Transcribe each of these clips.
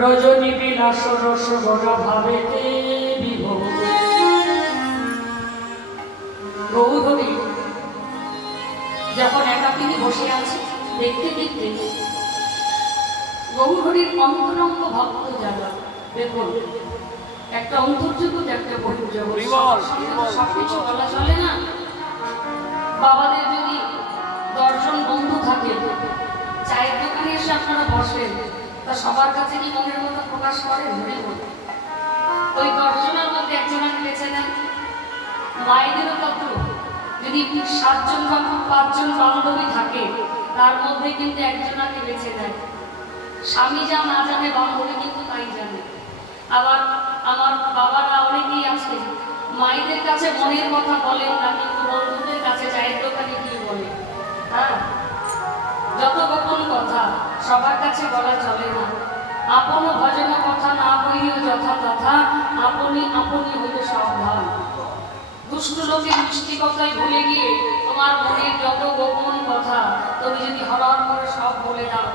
রজনী বিলাস রস গড়া ভাবেতে বিভোর। গৌরী যখন একাকিনী বসে আছে দেখতে দেখতে গৌরীর অন্তরঙ্গ ভক্ত যারা, দেখুন একটা অন্তর্জগৎ একটা বহির্জগৎ, সবকিছু বলা চলে না। বাবাদের যদি 10 জন বন্ধু থাকে, চায়ের দোকানে এসে আপনারা বসেন, তা সবার কাছে কি মনের মতো প্রকাশ করেন? ওই 10 জনের মধ্যে একজনকে বেছে নেন। মায়েদেরও কত, যদি 7 জন বা 5 জন বান্ধবী থাকে, তার মধ্যে কিন্তু একজনকে বেছে নেয়। স্বামী যা না জানে বান্ধবী কিন্তু তাই জানে। আবার আমার বাবারা অনেকেই আছে মায়েদের কাছে মনের কথা বলেন না, কিন্তু বন্ধুদের কাছে চায়ের দোকানে কি বলে। হ্যাঁ, যত গোপন কথা সবার কাছে বলা চলে না। আপন ভজন কথা না হইও যথা তথা, আপনি আপনি হইলে সাবধান। দুষ্ট লোকের মিষ্টি কথাই ভুলে গিয়ে তোমার মনের যত গোপন কথা তুমি যদি হরহর করে সব বলে দাও,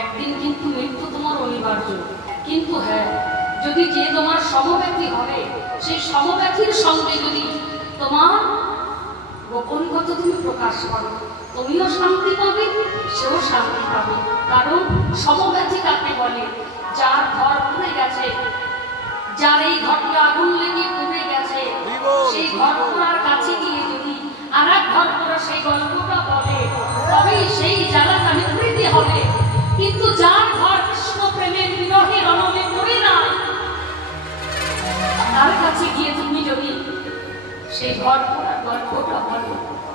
একদিন কিন্তু মৃত্যু তোমার অনিবার্য। কিন্তু হ্যাঁ, যদি যে তোমার সমব্যথী হবে, সেই সমব্যথীর সঙ্গে যদি তোমার গোপন কথা তুমি প্রকাশ করো, তুমিও শান্তি পাবে, সেও শান্তি পাবে। কারণ সমব্যথী কাকে বলে? যার ঘর পুড়ে গেছে, যার এই ঘরটা আগুন লেগে পুড়ে গেছে, সেই ঘর পোড়ার কাছে গিয়ে যদি আর এক ঘর পোড়া সেই গল্পটা বলে, তবেই সেই জ্বালাটা নিবৃত্তি হবে। কিন্তু যার ঘর কৃষ্ণ প্রেমের বিরহে রণমে পড়ে না, তার কাছে গিয়ে তুমি যদি সেই ঘর পোড়ার গল্পটা বলো,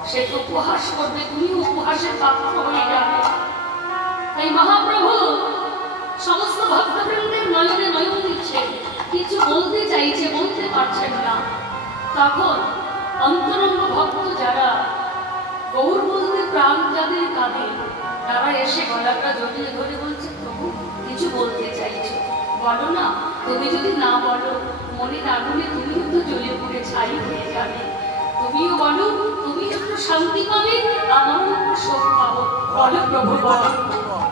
সে তো উপহাস করবে, তুমি উপহাসের পাত্র হয়ে যাবে। তাই মহাপ্রভু সমস্ত ভক্তবৃন্দের নয়নে নয়ন দিচ্ছে, কিছু বলতে চাইছে, বলতে পারছেন না। তখন অন্তরঙ্গ ভক্ত যারা, গৌর বধূদের প্রাণ যাদের কাঁদে, তারা এসে গলাটা জড়িয়ে ধরে বলছে, প্রভু কিছু বলতে চাইছো, বলো না। তুমি যদি না বলো, মনের আগুনে তুমিও তো জ্বলে পড়ে ছাই হয়ে যাবে। তুমিও বলো, তুমি একটু শান্তি পাবে, আমারও একটু শোক পাবো। বলো প্রভু, বলো।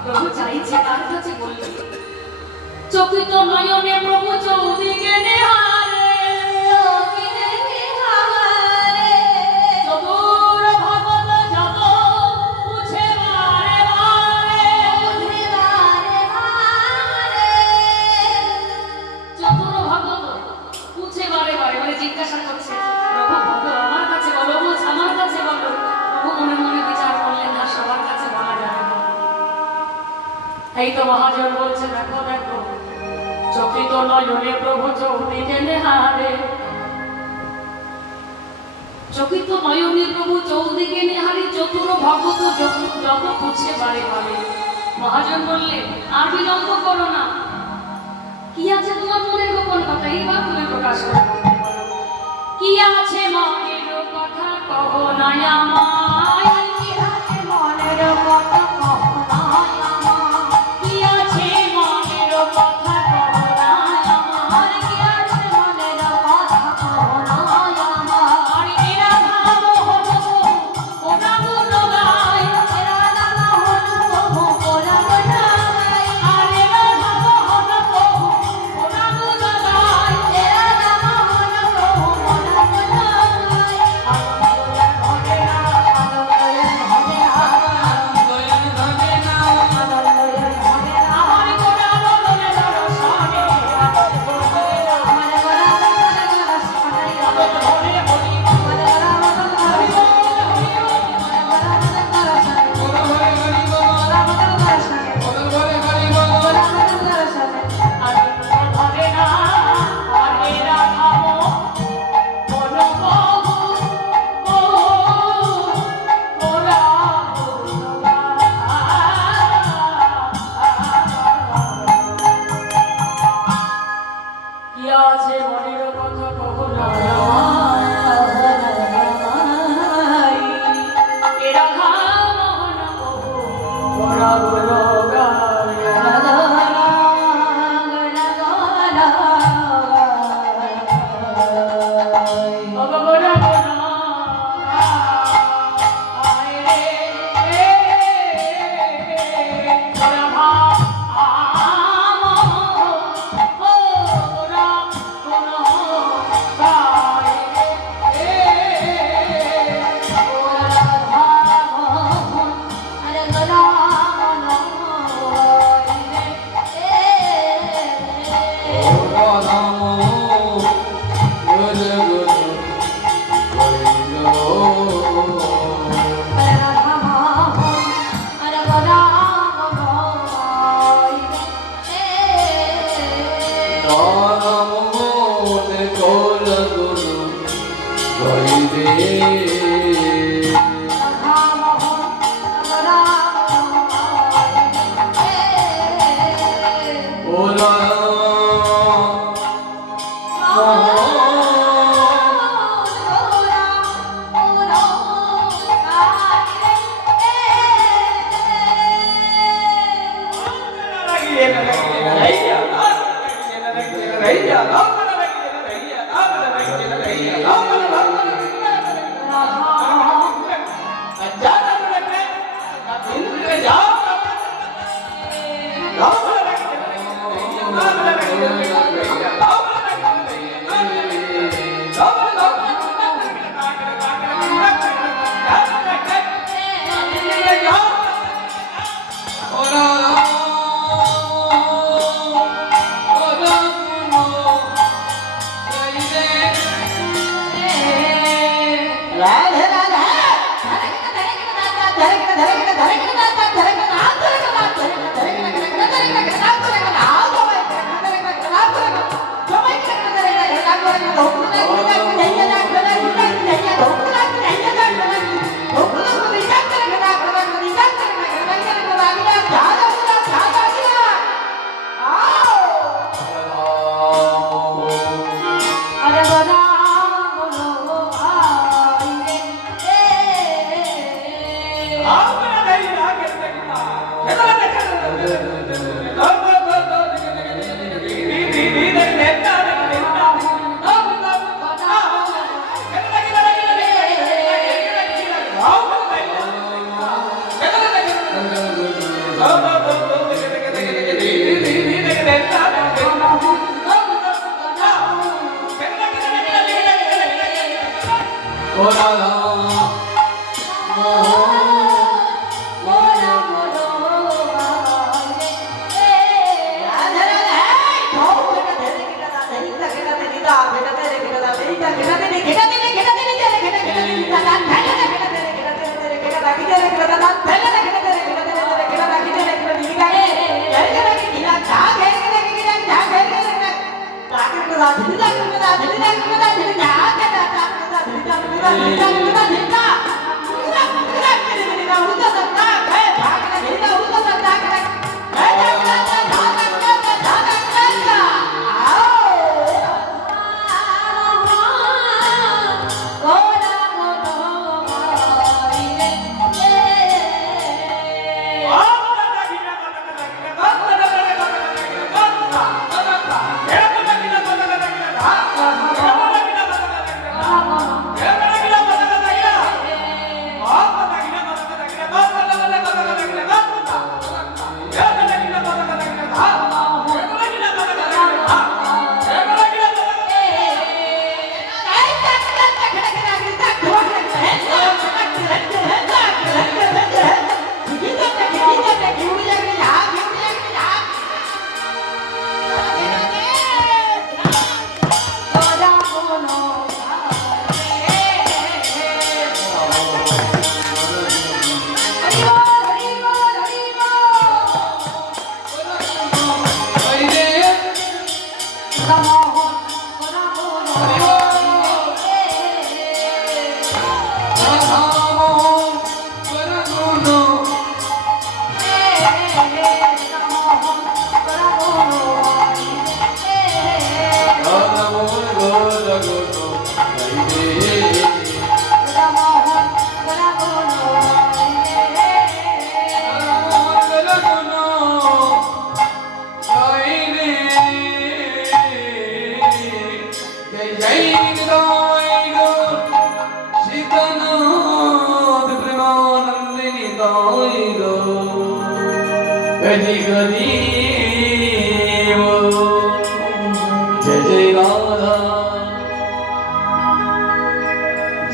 প্রভু চাইছে তার কাছে বলবে। চকিত নয়নে প্রভু চৌদিকে নেহারে, চতুর ভগত যত বুঝে বারে বারে, চতুর ভগত বুঝে বারে বারে, মানে জিজ্ঞাসা করছে, প্রভু বলো, আমার কাছে বলো, আমার কাছে বলো। প্রভু মনে মনে বিচার করলেন, না, সবার কাছে বলা যাবে না। এই তো মহাজন বলছে, দেখো দেখো, চকিত নয়নে প্রভু চৌদিকে নেহারে, চকিত নয়নে প্রভু চৌদিকে নেহারে, চতুর ভগত যত খুঁজছে বারে বারে। মহাজন বললেন, আর বিলম্ব করো না, কি আছে তোমার মনের গোপন কথা, এইবার তুমি প্রকাশ করো। কি আছে মনের কথা কহ না আমায়, কি আছে মনের কথা কহ না আমায়, কি আছে মনের কথা কহ না আমায়, কি আছে মনের কথা কহ না আমায়। এরা ভাব হলো ওরা গুণ গায়, এরা নানা হলো ওরা গুণ গায়, আর এরা ভাব হলো ওরা গুণ গায়, এরা নানা হলো ওরা গুণ গায়।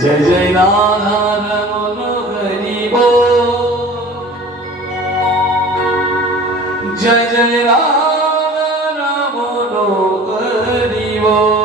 जय जय राधा रमन हरि बोल, जय जय राधा रमन हरि बोल।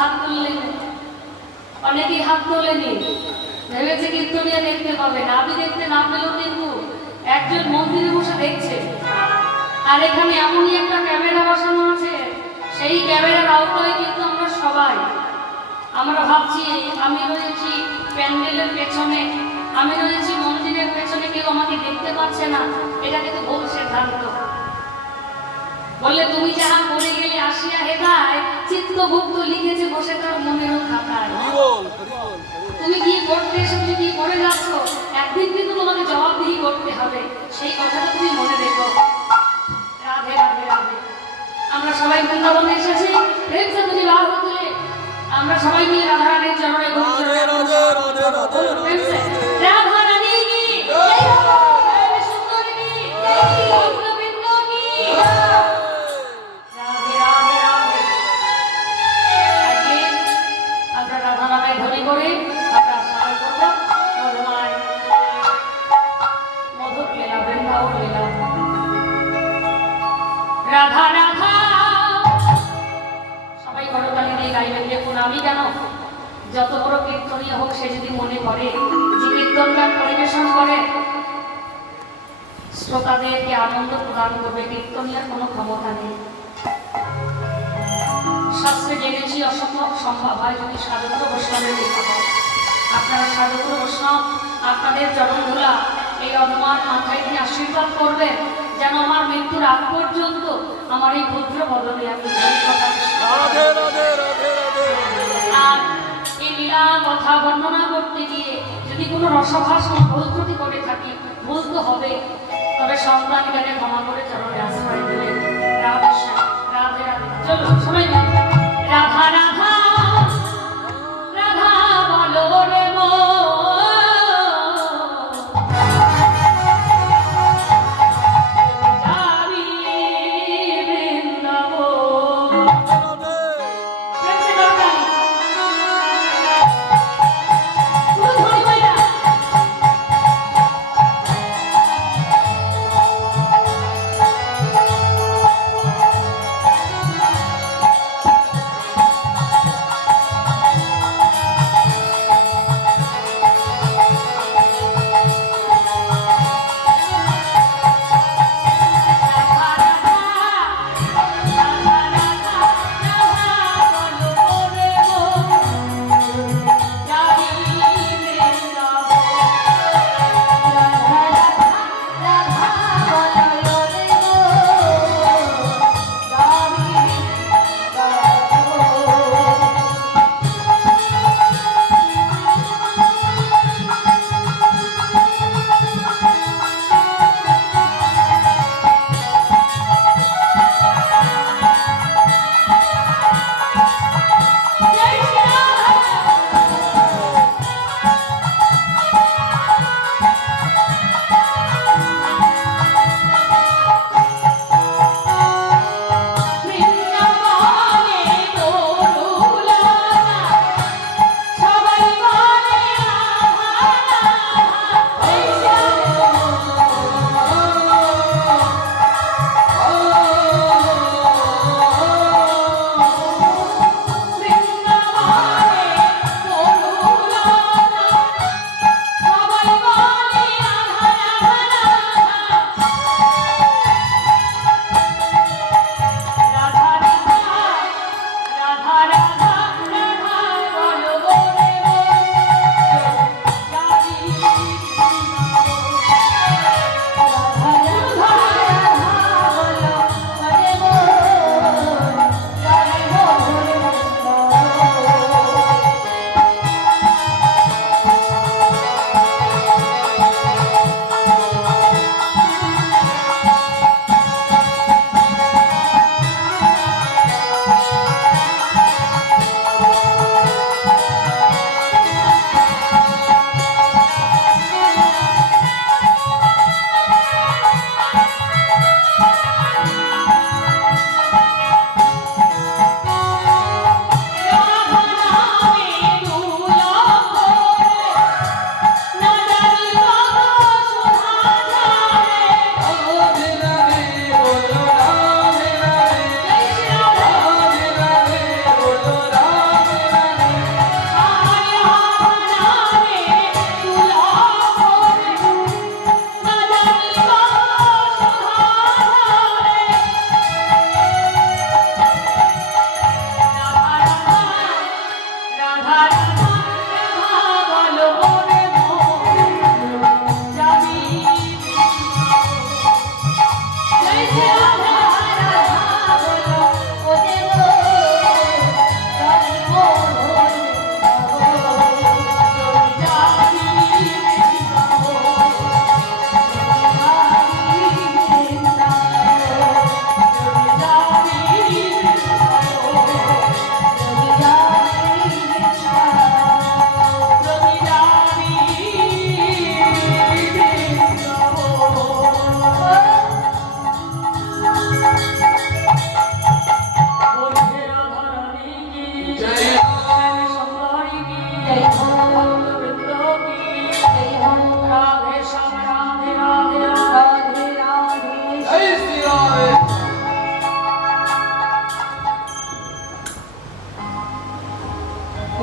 হাত তুললেন, অনেকেই হাত তোলেনি, ভেবেছে কীর্তনিয়া দেখতে পাবে না। আমি দেখতে না পেলেও কিন্তু একজন মন্দিরে বসে দেখছে। আর এখানে এমনই একটা ক্যামেরা বসানো আছে, সেই ক্যামেরার আওতায় কিন্তু আমরা সবাই, আমরা ভাবছি আমি রয়েছি প্যান্ডেলের পেছনে, আমি রয়েছি মন্দিরের পেছনে, কেউ আমাকে দেখতে পাচ্ছে না, এটা কিন্তু ভুল সিদ্ধান্ত। বললে তুমি যাহা করে গেলে আসিয়া হেদায়, চিত্তভুক্ত লিখেছে বসে তার মনেরও খাতায়। তুমি কি করতে এসে তুমি কি করে যাচ্ছ, একদিন কিন্তু তোমাকে জবাবদিহি করতে হবে, সেই কথাটা তুমি মনে রেখো। রাধে রাধে রাধে। আমরা সবাই বৃন্দাবনে এসেছি, প্রেমসে তুমি লাভ তুলে আমরা সবাই মিলে রাধা রানীর চরণে প্রেমসে রাধা রানী কি জয়, সুন্দরী কি জয়, গোবিন্দ কি জয়। রাধে রাধে রাধে। আজকে আমরা রাধা নামে ধ্বনি করে আমরা স্মরণ করব মধুমায় মধুর লীলা, বৃন্দাবন লীলা। রাধা রাধা সবাই করতালি দিয়ে গাইবেন। দেখুন আমি কেন, যত বড় কীর্তনীয় হোক সে যদি মনে করে যে কীর্তন গান পরিবেশন করে শ্রোতাদেরকে আনন্দ প্রদান করবে, কীর্তনীয়ার কোনো ক্ষমতা নেই। শাস্ত্রে জেনেছি অসম্ভব সম্ভব হয় যদি সাধুগুরু বৈষ্ণবের লেখা হয়। আপনারা সাধুগুরু বৈষ্ণব আপনাদের চরণধুলা এই অধমার মাথায় দিয়ে আশীর্বাদ করবেন, যেন আমার মৃত্যুর আগ পর্যন্ত আমার এই ক্ষুদ্র বদনে আমি আর এই লীলা কথা বর্ণনা করতে গিয়ে যদি কোনো রসভাষণ ভুল ত্রুটি করে থাকি, ভুল তো হবে, তবে সন্তান জ্ঞানে ক্ষমা করে চরণে আশ্রয় দেবেন। রাধে রাধে রাধে। চলো সবাই মিলে রাধা রাধা রাধা বলো রে মো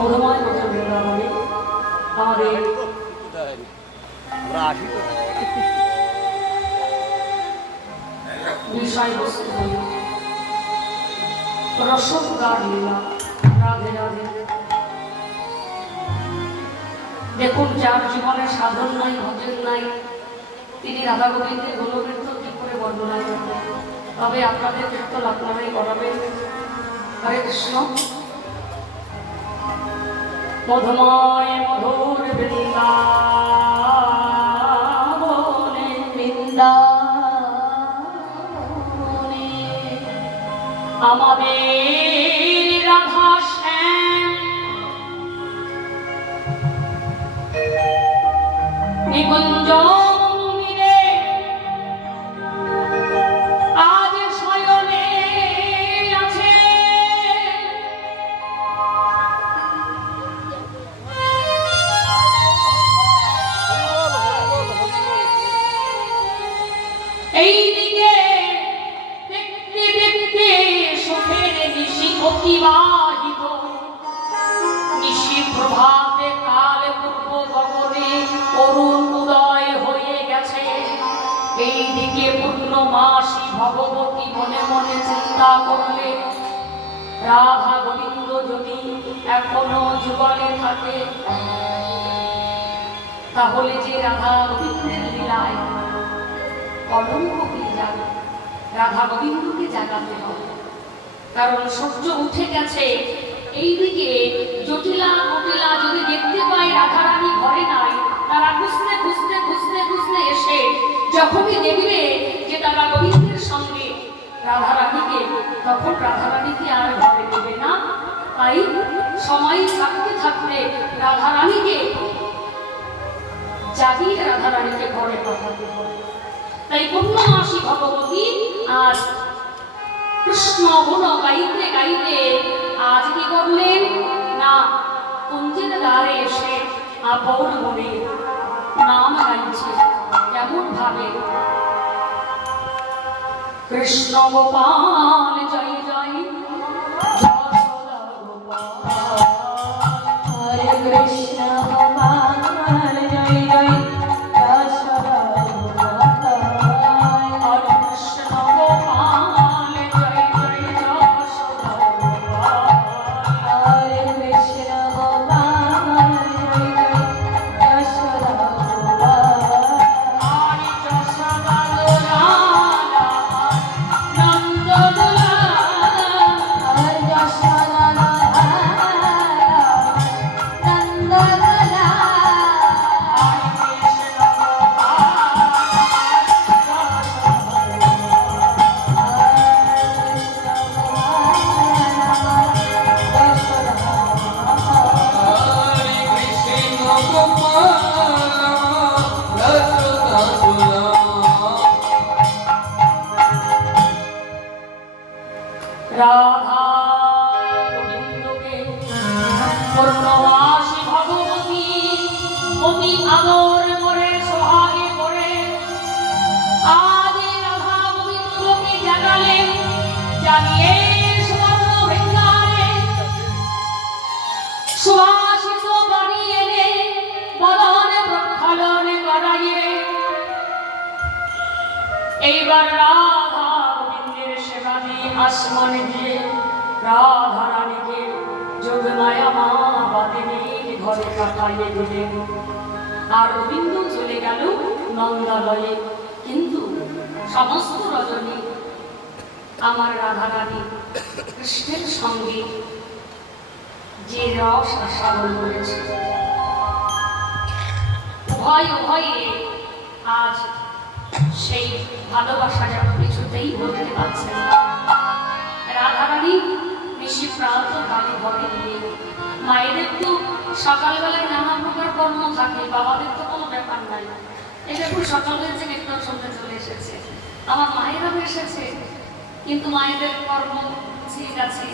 মধুময় মধুর বৃন্দাবনে আমাদের বিষয়বস্তু হল রসগার লীলা। রাধে রাধে। দেখুন, যার জীবনে সাধন নাই, ভজন নাই, তিনি রাধা গোবিন্দের গুণকীর্তন কি করে বর্ণনা করবেন? তবে আপনাদের কীর্তন আপনারাই করাবেন। হরে কৃষ্ণ। মধুময় মধুর বৃন্দাবনে বৃন্দাবনে আমাদের রাধা শ্যাম নিকুঞ্জ মিলে আজ শয়নে আছে। এইদিকে দেখতে দেখতে সুখের নিশি অতিবাহিত, নিশি প্রভাতে কাল পূর্ব গগনে অরুণ উদয় হয়ে গেছে। এইদিকে পূর্ণমাসী ভগবতী মনে মনে চিন্তা করলে, রাধা গোবিন্দ যদি এখনো যুগলে থাকে, তাহলে যে রাধা গোবিন্দের লীলায় কলঙ্ক হয়ে যাবে, রাধা গোবিন্দকে জাগাতে হবে। কারণ সূর্য উঠে গেছে, এইদিকে জটিলা কটিলা যদি দেখতে পায় রাধারানী ঘরে নাই, তারা খুঁজতে খুঁজতে খুঁজতে খুঁজতে এসে যখনই দেখবে যে তারা গোবিন্দের সঙ্গে রাধারানীকে, তখন রাধারানীকে আর ঘরে দেবে না। তাই সময় থাকতে থাকতে রাধারানীকে জাগিয়ে রাধারানীকে ঘরে পাঠাতে হবে। তাই পূর্ণমাসী ভগবতী আজ কৃষ্ণ গুণ গাইতে গাইতে আজ কি করলেন না, কুঞ্জের দ্বারে এসে আপন মনে নাম গাইছে। কেমন ভাবে? কৃষ্ণ গোপাল জয় জয়, যশোদা গোপাল, হরে কৃষ্ণ গোপাল জয় জয়, যশোদা গোপাল, হরে কৃষ্ণ গোপাল জয় জয়, যশোদা গোপাল, হরে কৃষ্ণ গোপাল জয় জয়, যশোদা গোপাল, হরে যশোদা গোপাল, নন্দ গোপাল, হরে যশোদা রাধা গোবিন্দকে পূর্ণবাসী ভগবতী অতি আদর করে সোহাগে করে আজ রাধা গোবিন্দকে জাগালেন। জানিয়ে সুবর্ণ ভৃঙ্গারে সুবাসিত বাড়ি এনে বদন প্রক্ষালন করাইয়ে এইবার রাধা গোবিন্দের সেবা দিয়ে আসমানে দিয়ে রাধা রানীকে যোগমায়া মা বাদিনীর ঘরে কাটাইয়ে দিলেন। আর গোবিন্দ চলে গেল নন্দালয়ে। কিন্তু সমস্ত রজনী আমার রাধা রানী কৃষ্ণের সঙ্গে যে রস আস্বাদন করেছে, ভয়ে ভয়ে আজ সেই ভালোবাসা যেন কিছুতেই বলতে পারছেন না। রাধারানী নিশি প্রান্ত কালে ঘরে নিয়ে, মায়েদের তো সকালবেলায় নানা প্রকার কর্ম থাকে, বাবাদের তো কোনো ব্যাপার নাই। এটা খুব সকাল হয়েছে, কীর্তন শুনতে চলে এসেছে, আমার মায়েরাও এসেছে। কিন্তু মায়েদের কর্ম ঠিক আছে,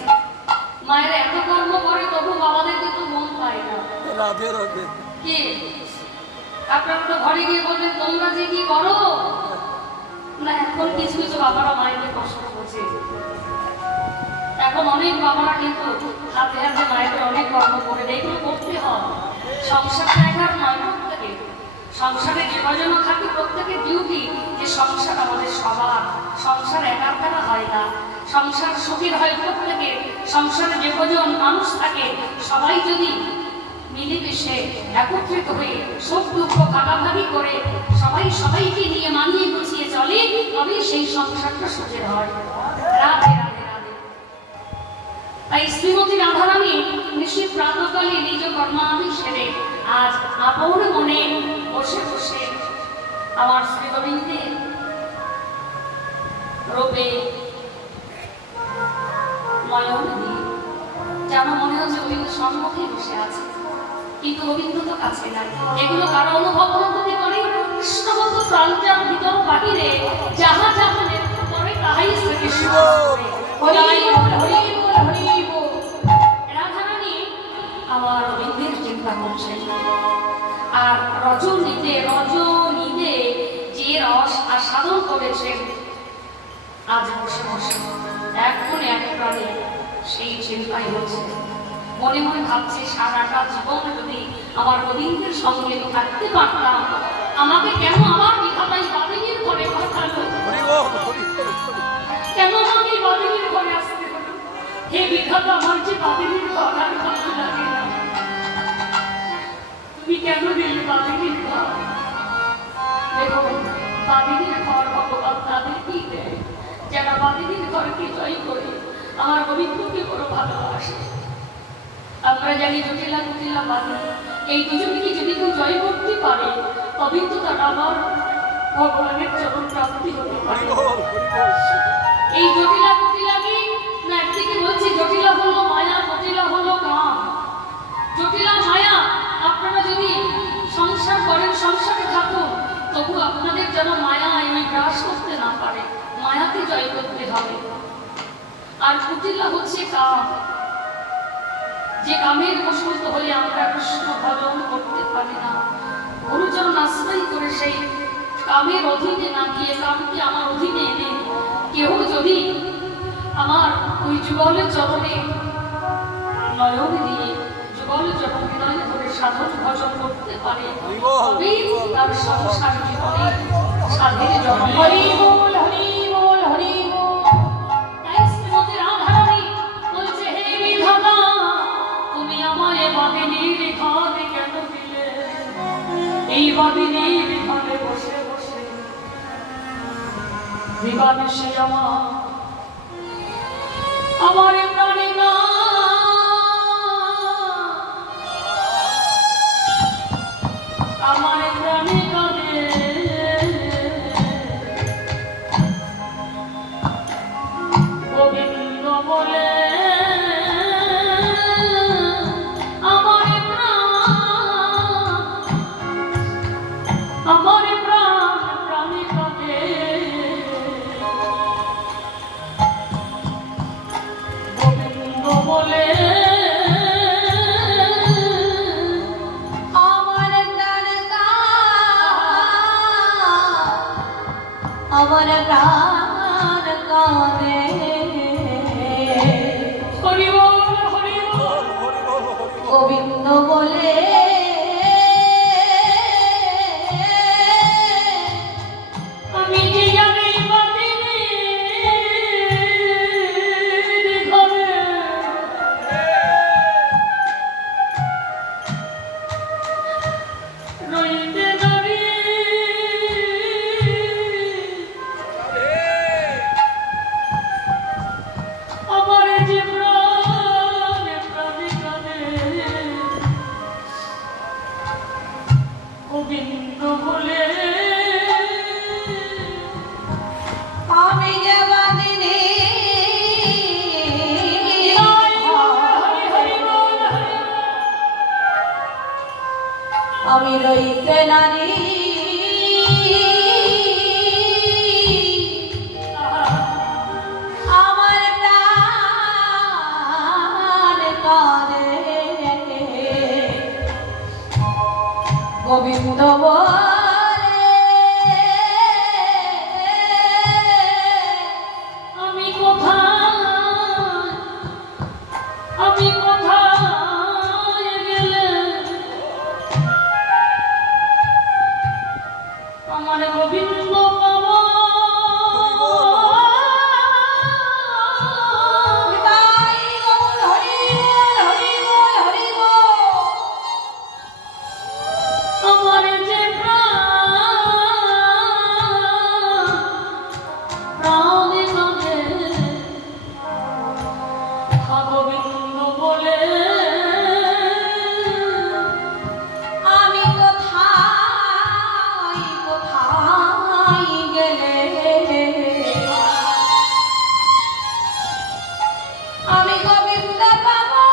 মায়েরা এত কর্ম করে, তবু বাবাদের কিন্তু মন পায় না। কি আপনারা তো ঘরে গিয়ে বলবেন তোমরা যে কি করো না। এখন কিছু কিছু বাবারা মায়েদের কষ্ট করছে। এখন অনেক বাবারা কিন্তু হাতে হাতে মায়েদের অনেক কর্ম করে দেয়, এগুলো করতে হয়। সংসার দেখার নয় প্রত্যেকে, সংসারে যে কজন থাকে প্রত্যেকের ডিউটি যে সংসার আমাদের সবার, সংসার একার দ্বারা হয় না, সংসার সুখের হয় প্রত্যেকে। সংসারে যে কজন মানুষ থাকে সবাই যদি মিলেমিশে একত্রিত হয়ে সুখ দুঃখ ভাগাভাগি করে সবাই সবাইকে নিয়ে মানিয়ে গুছিয়ে চলে, তবেই সেই সংসারটা সুখের হয়। রাধে রাধে রাধে। তাই শ্রীমতী রাধারানী নিশ্চিত প্রাতকালে নিজ কর্মাদি সেরে আজ আপন মনে বসে বসে আমার শ্রী গোবিন্দের রূপে নয়ন দিয়ে যেন মনে হচ্ছে গোবিন্দ সম্মুখে বসে আছে, কিন্তু গোবিন্দ তো কাছে নাই। এগুলো কারো অনুভব অনুভূতি করে কৃষ্ণবন্ধ প্রাঞ্জার ভিতর বাহিরে যাহা যাহা নেত্র করে তাহাই শ্রীকৃষ্ণ। রাধারানী আমার গোবিন্দের চিন্তা করছেন, আর রজনীতে যে রস আস্বাদন করেছেন আজ বসে বসে এক মনে এক প্রাণে সেই চিন্তাই হচ্ছে। মনে মনে ভাবছে সারাটা জীবন যদি আমার গোবিন্দের সঙ্গে থাকতে পারতাম, আমাকে কেন আমার বিধাতাই বাদিনীর ঘরে পাঠালো, কেন আমাকে বাদিনীর ঘরে আসতে হলো। হে বিধাতা, আমার যে বাদিনীর ঘর আর ভালো লাগে না, তুমি কেন দিলে বাদিনীর ঘর? দেখো, বাদিনীর ঘর ভগবান তাদেরকেই দেয় যারা বাদিনীর ঘরকে জয় করে আমার গোবিন্দকে বড় ভালোবাসে। আমরা জানি জটিলা কুটিলা বাদিনী, এই দুজনকে যদি কেউ জয় করতে পারে তবেই তো তারা আমার ভগবানের চরণ প্রাপ্তি হতে পারে। এই জটিলা কুটিলাকে না একদিকে বলছি জটিলা হলো মায়া, জটিলা হলো কাম। জটিলা মায়া, আপনারা যদি সংসার করেন, সংসারে থাকুন, তবু আপনাদের যেন মায়া ওই গ্রাস করতে না পারে, মায়াকে জয় করতে হবে। আর কুটিলা হচ্ছে কাম, যে কামের বশবর্ত হলে আমরা কৃষ্ণ ভজন করতে পারি না। গুরুজন আশ্রয় করে সেই কামের অধীনে না গিয়ে কামকে আমার অধীনে এনে কেউ যদি আমার ওই যুগল চরণে নয়ন দিয়ে যুগল চরণ হৃদয়ে ধরে সাধন ভজন করতে পারে, তবেই তার সংসার জীবনে সাধের জন্ম। হরি বল, হরি বল, হরি বল। তাই শ্রীমতী রাধারানী বলছে, হে বিধাতা, তুমি আমায় বাদিনীর ঘরে কেন দিলে? এই বাদিনীর ঘরে বসে বসে দিবানিশি আমার প্রাণে না আমার প্রাণে কাঁদে। গোবিন্দ বলে আমার প্রাণ প্রাণে কাঁদে। গোবিন্দ বলে আমার প্রাণ কাঁদে। হরি বল, হরি বল। গোবিন্দ বলে আমি যে জানি বাদিনীর ঘরে রইতে নারী, আমার যে প্রাণে প্রাণে কাঁদে। গোবিন্দ বলে আমি যে বাদিনী আমি রইতে নারী, আমার প্রাণ কাঁদে। গোবিন্দ বলে আমি কোথায়, আমি গোবিন্দ বলে আমি কোথায় কোথায় গেলে আমি গোবিন্দ পাবো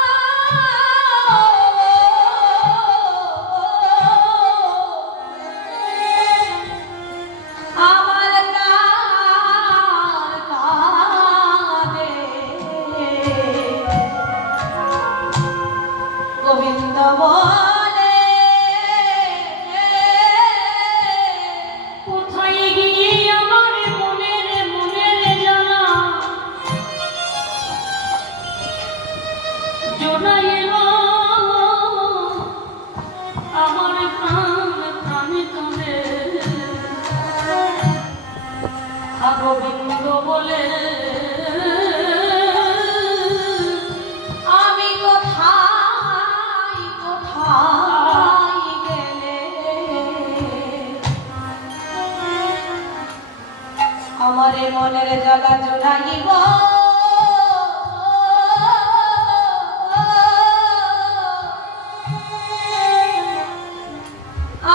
আমার প্রাণ কাঁদে গোবিন্দ বলে কোথায় গিয়ে আমার মনের জানা জোড়া এলো আমার প্রাণ প্রাণে কাঁদে গোবিন্দ বলে আমি কোথায় কোথায় গেলে আমার মনের জ্বালা জোড়াইব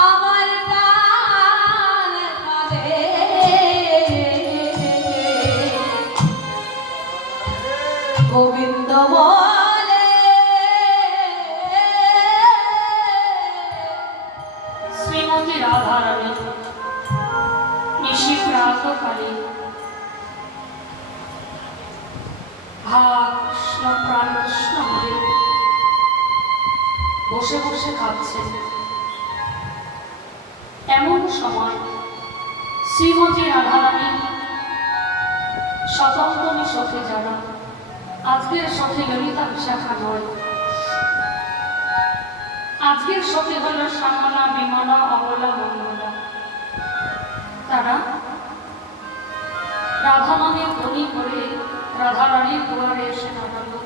আমার প্রাণ কাঁদে গোবিন্দ বলে শ্রীমতী রাধারানী নিশি প্রাতকালে হা কৃষ্ণ প্রাণ কৃষ্ণ বলে বসে বসে খাচ্ছেন। এমন সময় শ্রীমতী রাধারানী স্বতন্ত্রী সখী যারা, আজকের সখী ললিতা বিশাখা নয়, আজকের সখী হল সামনা বিমলা অবলা মঙ্গলা, তারা রাধা নামের ধ্বনি করে রাধারানীর দুয়ারে এসে দাঁড়ালো।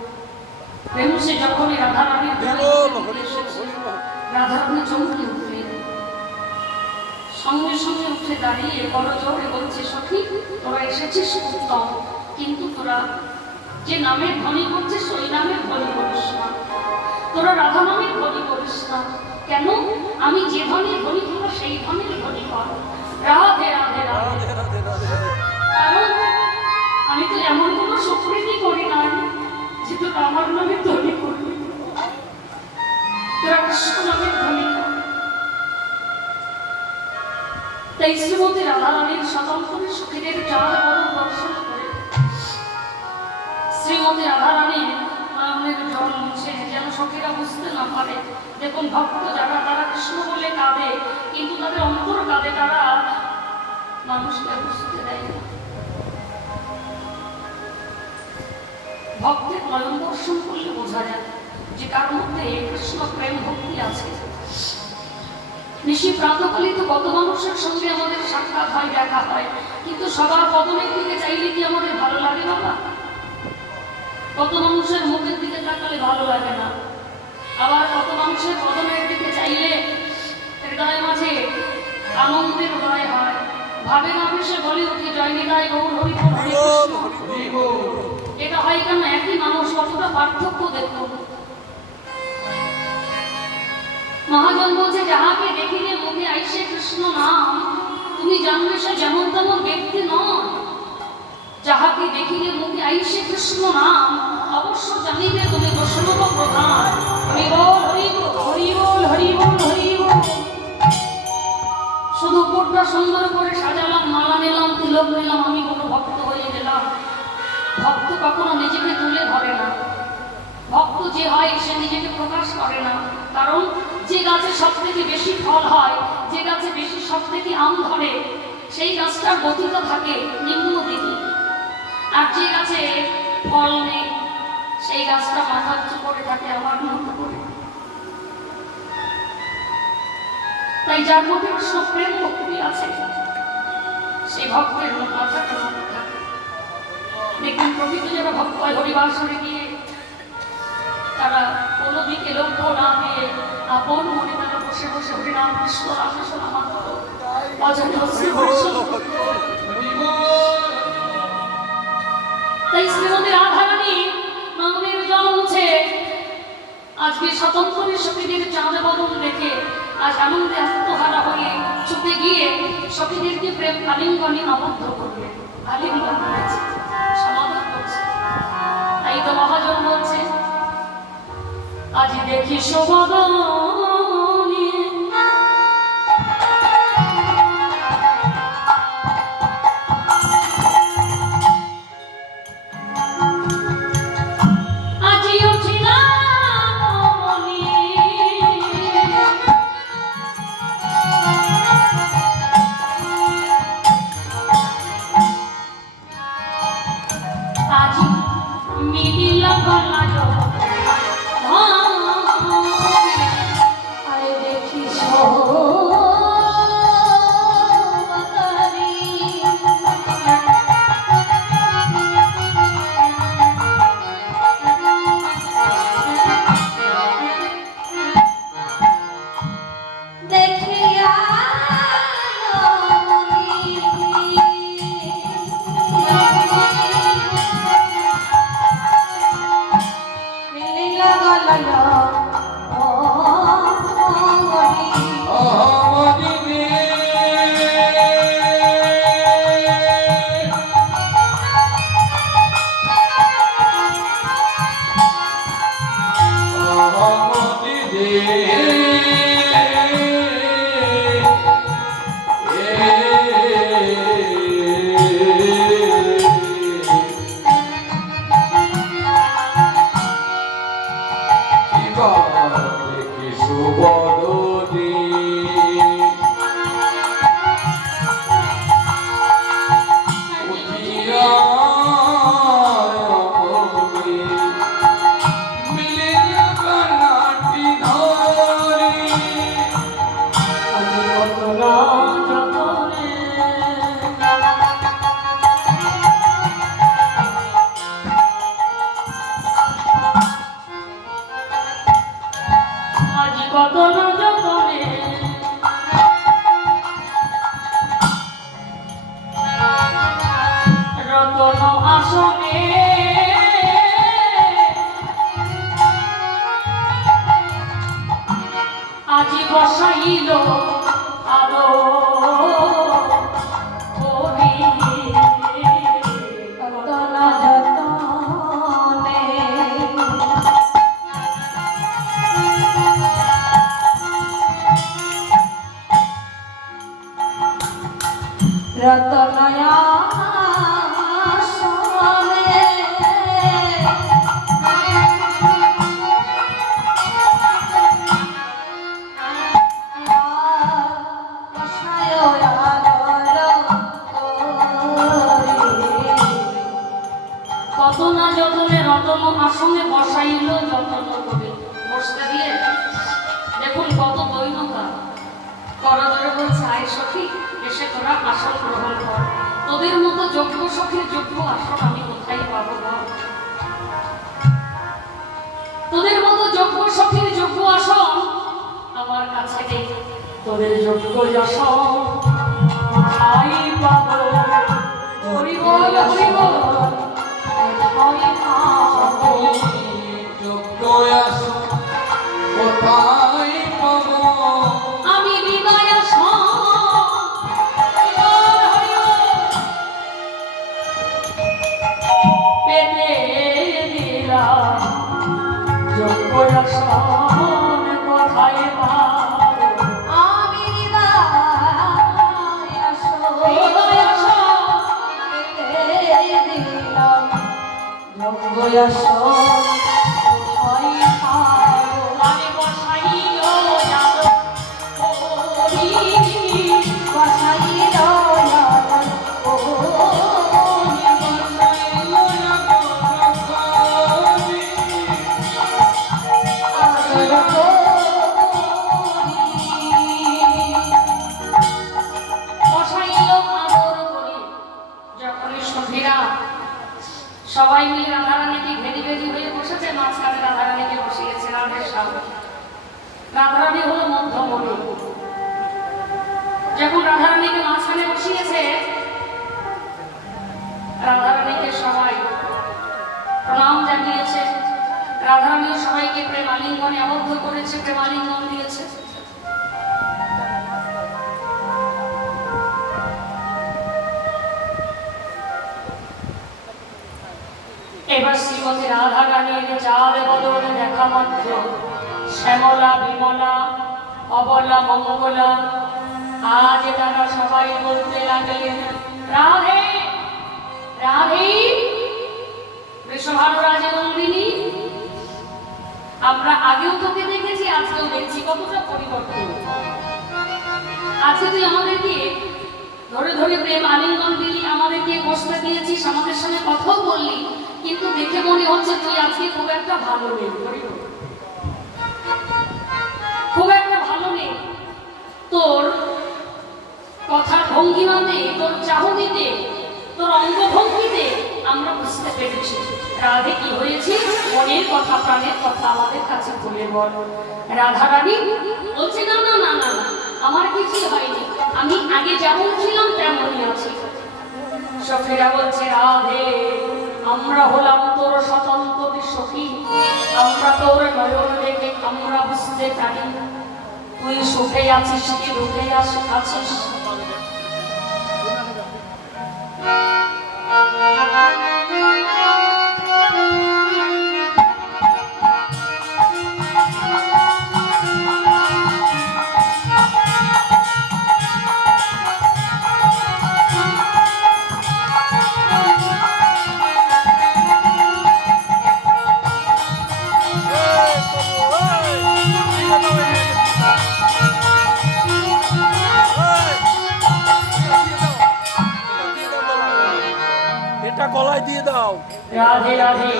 প্রেমসে যখনই রাধারানীর দুয়ারে এসেছে, রাধারানী চমকে উঠলেন। সঙ্গে সঙ্গে উঠে দাঁড়িয়ে বড় জোরে বলছে, সখী তোরা এসেছিস উত্তম, কিন্তু তোরা যে নামের ধ্বনি করছিস ওই নামের ধ্বনি করিস না, তোরা রাধা নামের ধ্বনি করিস না। কেন? আমি যে ধ্বনির ধ্বনি তোরা সেই ধ্বনির ধ্বনি কর। রাধে রাধে রাধে। কারণ আমি তো এমন কোনো সুকৃতি করি না যে তোরা আমার নামের ধ্বনি করবি, তোরা কৃষ্ণ নামের ধ্বনি কর। তাই শ্রীমতী রাধারানীর স্বতন্ত্র সখীদের চার বড় দর্শন করে শ্রীমতী রাধারানীর নয়নের জল মুছে যেন সখীরা বুঝতে না পারে। দেখুন ভক্ত যারা, তারা কৃষ্ণ বলে কাঁদে, কিন্তু তাদের অন্তর কাঁদে, তারা মানুষকে বুঝতে দেয় না। ভক্তের নয়ন দর্শন করলে বোঝা যায় যে কার মধ্যে কৃষ্ণ প্রেম ভক্তি আছে। নিশি প্রাতকালে তো কত মানুষের সঙ্গে আমাদের সাক্ষাৎ হয়, দেখা হয়, কিন্তু সবার বদনের দিকে চাইলে কি আমাদের ভালো লাগে বাবা? কত মানুষের মুখের দিকে তাকালে ভালো লাগে না, আবার কত মানুষের বদনের দিকে চাইলে হৃদয় মাঝে আনন্দের উদয় হয়। ভাবে ভাবে সে বলে উঠে, জয় নিতাই গৌর হরি বল হরি কৃষ্ণ। এটা হয় কেন? একই মানুষ, কতটা পার্থক্য দেখুন। মহাজন বলছে, যাহাকে দেখিলে মুখে আইসে কৃষ্ণ নাম, তুমি জানবে সে যেমন তেমন ব্যক্তি নয়। যাহাকে দেখিলে মুখে আইসে কৃষ্ণ নাম, অবশ্য জানিবে তুমি বৈষ্ণব প্রধান। হরি বল হরি বল হরি বল হরি বল হরি বল। শুধু উপরটা সুন্দর করে সাজালাম, মালা নিলাম, তিলক নিলাম, আমি কোনো ভক্ত হয়ে গেলাম। ভক্ত কখনো নিজেকে তুলে ধরে না। ভক্ত যে হয় সে নিজেকে প্রকাশ করে না। কারণ যে গাছে সব থেকে বেশি ফল হয়, যে গাছে বেশি সব থেকে আম ধরে, সেই গাছটার গতিটা থাকে নিম্ন দিকে। আর যে গাছে ফল নেই সেই গাছটা মাথা উঁচু করে থাকে আমার মতো করে। তাই যার মধ্যে কৃষ্ণ প্রেম ভক্তি আছে সেই ভক্তের মাথাটা মনে থাকে। দেখুন প্রকৃত যারা ভক্ত হয় হরিবাসরে গিয়ে তারা কোনো দিকে লক্ষ্য না দিয়ে আপন মনে তারা বসে বসে হরিনাম কৃষ্ণ রাম কৃষ্ণ নাম করো। তাই শ্রীমতী রাধারানী নন্দনের আজকে স্বতন্ত্রের সখীদের চাঁদ বদন দেখে আজ আনন্দে আত্মহারা হয়ে ছুটে গিয়ে সখীদেরকে প্রেম আলিঙ্গনে আবদ্ধ করবে, আলিঙ্গন করেছে, সমাধান করছে। তাই তো মহাজন বলছে, আজ দেখি সবদনে আজি উঠিলাম মনি, আজি মিলিল গলা আরে দেখি সবারি দেখিয়া মিলিলা গলায় আজি বসাইল আরো কতনা যতনে রতনয়া সনে কত না যতনে রতন আসনে বসাইল যতন কবি বসতে দিয়ে দেখুন কত দৈনতা করদরে বলছে, আয় সখী এসে তোরা আসন গ্রহণ কর, তোদের মতো যোগ্য সখীর যোগ্য আসন আমি কোথায় পাবো না, তোদের মতো যোগ্য সখীর যোগ্য আসন আমার কাছে নেই, তোদের যোগ্য আসন কোথায় পাবো, হরি বল হরি বল কোথায় পাবো আমি বিদায় পেতে দিলাম যোগ্য আসন কোথায় পাবো, আমি হৃদয় হৃদয় আসন দিলাম যোগ্য আসন কোথায় পাবো, আমি বসাইল যাব হরি বসাইল বসাইল আদর করি। যখনই সখীরা সবাই মিলে রাধারানীকে ঘেরি ঘেরি হয়ে বসেছে, মাঝখানে রাধারানীকে বসিয়েছে রাধের সামনে। রাধারানী হলো মধ্যমণি। যখন রাধারানীকে মাঝখানে বসিয়েছে, রাধারানীকে সবাই প্রণাম জানিয়েছে, রাধারানীও সবাইকে প্রেম আলিঙ্গন আলিঙ্গনে আবদ্ধ করেছে, প্রেমালিঙ্গন দিয়েছে। এবার শ্রীমতী রাধা রানীর চাঁদ বদলে দেখা মাত্র শ্যামলা, বিমলা, অবলা, মঙ্গলা আজ তারা সবাই বলতে লাগলেন, রাধে রাধে। বৃষভানুরাজে নন্দিনী, আমরা আগেও তোকে দেখেছি, আজকেও দেখছি, কতটা পরিবর্তন। আজকে তুই আমাদেরকে ধরে ধরে প্রেম আলিঙ্গন দিলি, আমাদেরকে বসতে দিয়েছিস, আমাদের সঙ্গে কথাও বললি, কিন্তু দেখে মনে হচ্ছে তুই আজকে খুব একটা ভালো নেই, খুব একটা ভালো নেই। তোর কথার ভঙ্গিমাতে, তোর চাহনিতে, তোর অঙ্গভঙ্গিতে আমরা বুঝতে পেরেছি রাধে কি হয়েছে। মনের কথা, প্রাণের কথা আমাদের কাছে বলে বল। রাধা রানী বলছে, না না না না না, আমার কিছুই হয়নি, আমি আগে যেমন ছিলাম তেমনই আছি। সখীরা বলছে, রাধে আমরা হলাম তোর স্বতন্ত্র সখী, আমরা তোর নয়ন দেখে আমরা বুঝতে পারি তুই সুখে আছিস কি দুঃখে আছিস। এটা গলায় দিয়ে দাও। রাধে রাধে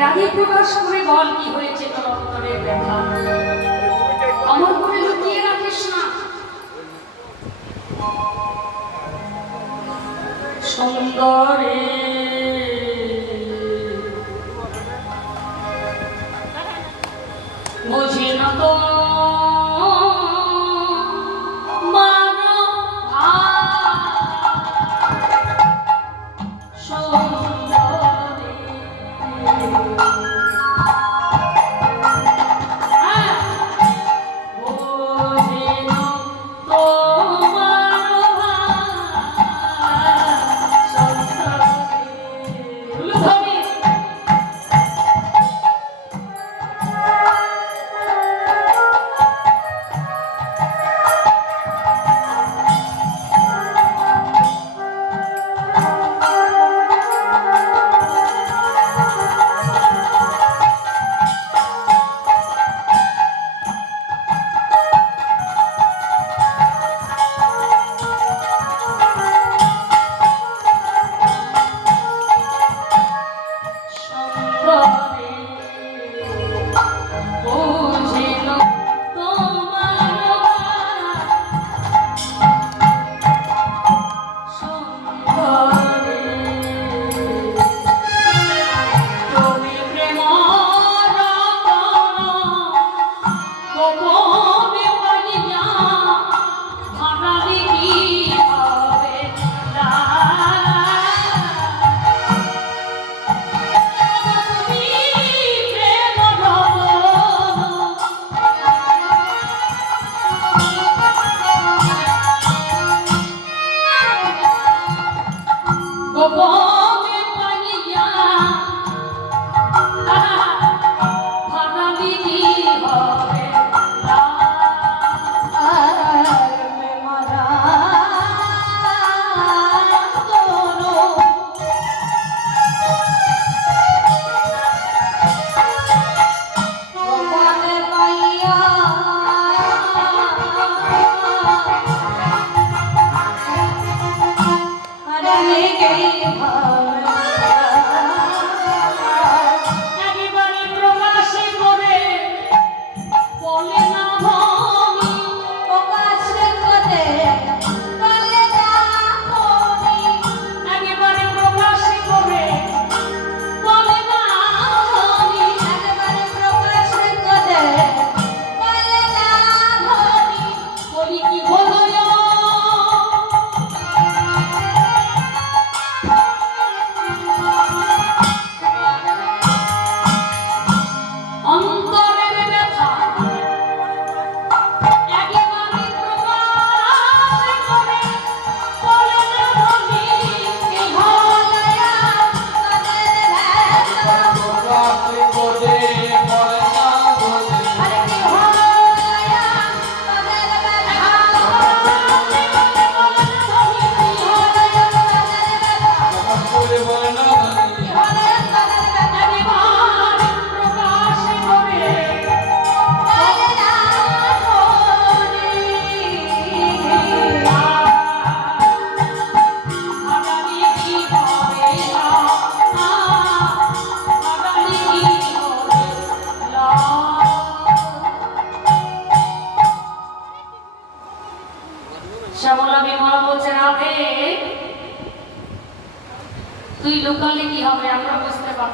রাধে, প্রকাশ করে বল কি হয়েছে তোর অন্তরের ব্যথা, অমর করে লুকিয়ে রাখিস না। সুন্দরে বুঝি না তো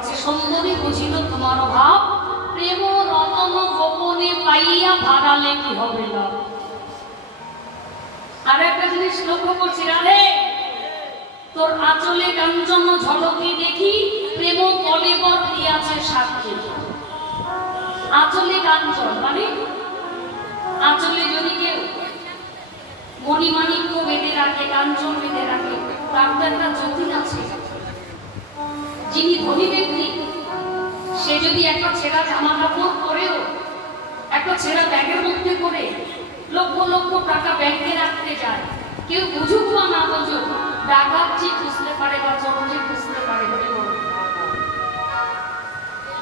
পড়াচ্ছে। সুন্দরী বুঝিল তোমার ভাব, প্রেম রতন গোপনে পাইয়া ভাড়ালে কি হবে না। আর একটা জিনিস লক্ষ্য করছি, রাধে তোর আঁচলে কাঞ্চন ঝলকে দেখি, প্রেম কলেবর দিয়াছে সাক্ষী। আঁচলে কাঞ্চন মানে আঁচলে যদি কেউ মণিমাণিক্য বেঁধে রাখে, কাঞ্চন বেঁধে রাখে, তার তো একটা যতীন আছে। যিনি ধনী ব্যক্তি, সে যদি একটা ছেঁড়া জামা কাপড় পরেও একটা ছেঁড়া ব্যাগের মধ্যে করে লক্ষ লক্ষ টাকা ব্যাংকে রাখতে যায়, কেউ বুঝুক বা না বুঝুক, ডাকাতজি বুঝতে পারে বা চোরজি বুঝতে পারে।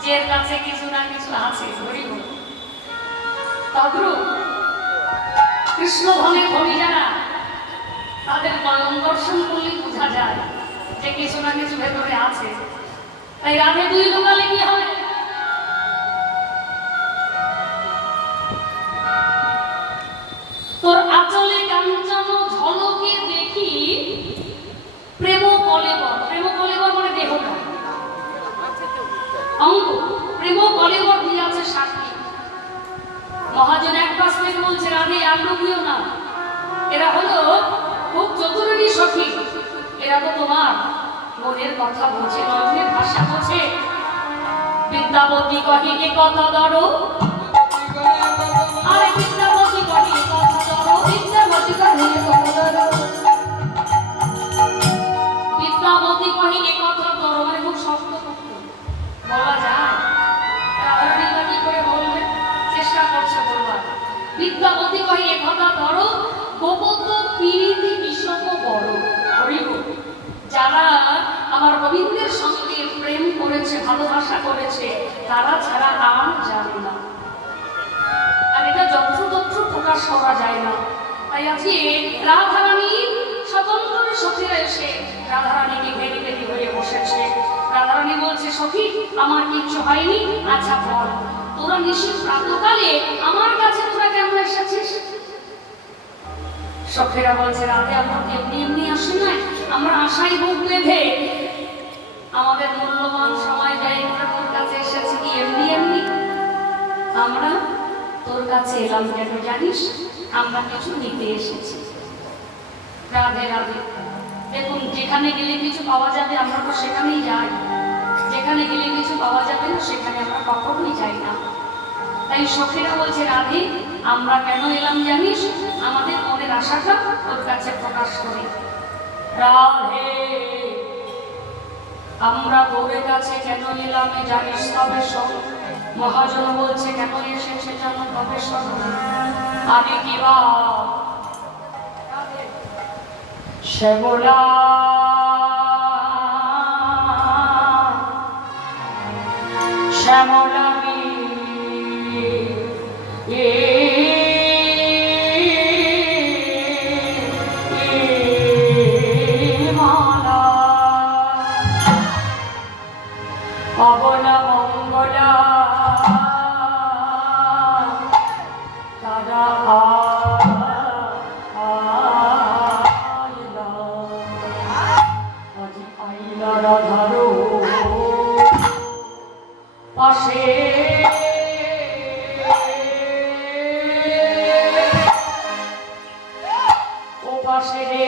যে কাছে কিছু না কিছু আছে। তদ্রূপ কৃষ্ণ ধনের ধনী যারা, তাদের নয়ন দর্শন করলে বোঝা যায় যে কিছু না কিছু ভেতরে আছে। তাই রাধে দুই লোকালে কি হয়, তোর আঁচলে কাঞ্চন ঝলকে দেখি, প্রেম কলেবর। প্রেম কলেবর মানে দেহটা, অঙ্গ। প্রেম কলেবর দিয়ে আছে সাক্ষী। মহাজন এক পাশ থেকে বলছে, রাধে আগ্রহীও না, এরা হলো খুব চতুরী সখী, এরা তো তোমার মনের কথা বোঝে, নয়নের ভাষা বোঝে। বিদ্যাবতী কহি এ কথা ধরো, আরে বিদ্যাবতী কহি এ কথা ধরো, বিদ্যাবতী কহি এ কথা ধরো, বিদ্যাবতী কহি এ কথা ধরো। মানে খুব শক্ত বলা যায়, রাধারানী কি করে বলবে, চেষ্টা করছে বলবার। বিদ্যাবতী কহি এ কথা ধরো, গোপত পীড়িতি বিষম বড়। যারা আমার গোবিন্দের সঙ্গে প্রেম করেছে, ভালোবাসা করেছে, তারা ছাড়া আর জানে না। আর এটা যত্রতত্র প্রকাশ করা যায় না। তাই আজকে রাধারানী স্বতন্ত্র সখীরা এসে রাধারানীকে ঘেরি ঘেরি হয়ে বসেছে। রাধারানী বলছে, সখী আমার কিচ্ছু হয়নি, আচ্ছা বল তোরা নিশ্চিত প্রাতকালে আমার কাছে তোরা কেন এসেছিস? সখীরা বলছে, রাধে আমরা এমনি এমনি আসি না, আমরা আশাই বুক বেঁধে আমাদের মূল্যবান সময় ব্যয় করে তোর কাছে এসেছি। কি এমনি এমনি? আমরা তোর কাছে এলাম কেন জানিস? আমরা কিছু নিতে এসেছি। রাধে রাধে। দেখুন, যেখানে গেলে কিছু পাওয়া যাবে আমরা তো সেখানেই যাই, যেখানে গেলে কিছু পাওয়া যাবে না সেখানে আমরা কখনোই যাই না। তাই সখীরা বলছে, রাধে আমরা কেন এলাম জানিস? আমাদের মনের আশাটা তোর কাছে প্রকাশ করি। রাধে আমরা তোর কাছে কেন এলাম জানিস? তবে শোন। মহাজন বলছে, কেন এসেছে জানো? তবে শোন। আমি কি বা শ্যামলা শ্যামলা মালা অবলা মঙ্গলা তারা আজি আইলা রাধারো পাশে ও পাশে রে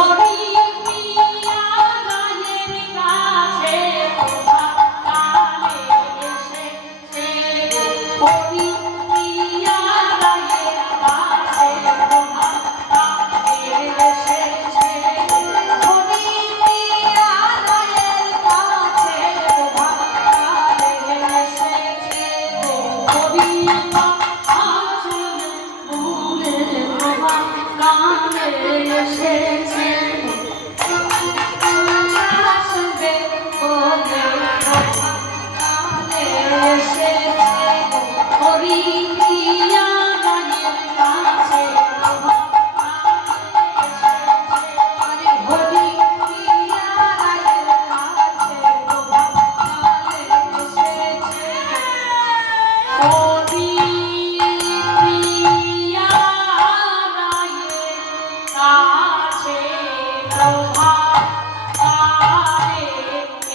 হরি প্রিয়া গায়ের কাছে কালে এসেছে হরি প্রিয়া গায়ের কাছে কালে এসেছে হরি প্রিয়া রায়ের কাছে কালে এসেছে হরি আসলে ভুলে কালে এসেছে আসবে বলে কালে এসেছে হরি প্রিয়া গায়ের কাছে আরে হরি প্রিয়া রায়ের কাছে কালে এসেছে হরি প্রিয়া গায়ের কাছে কালে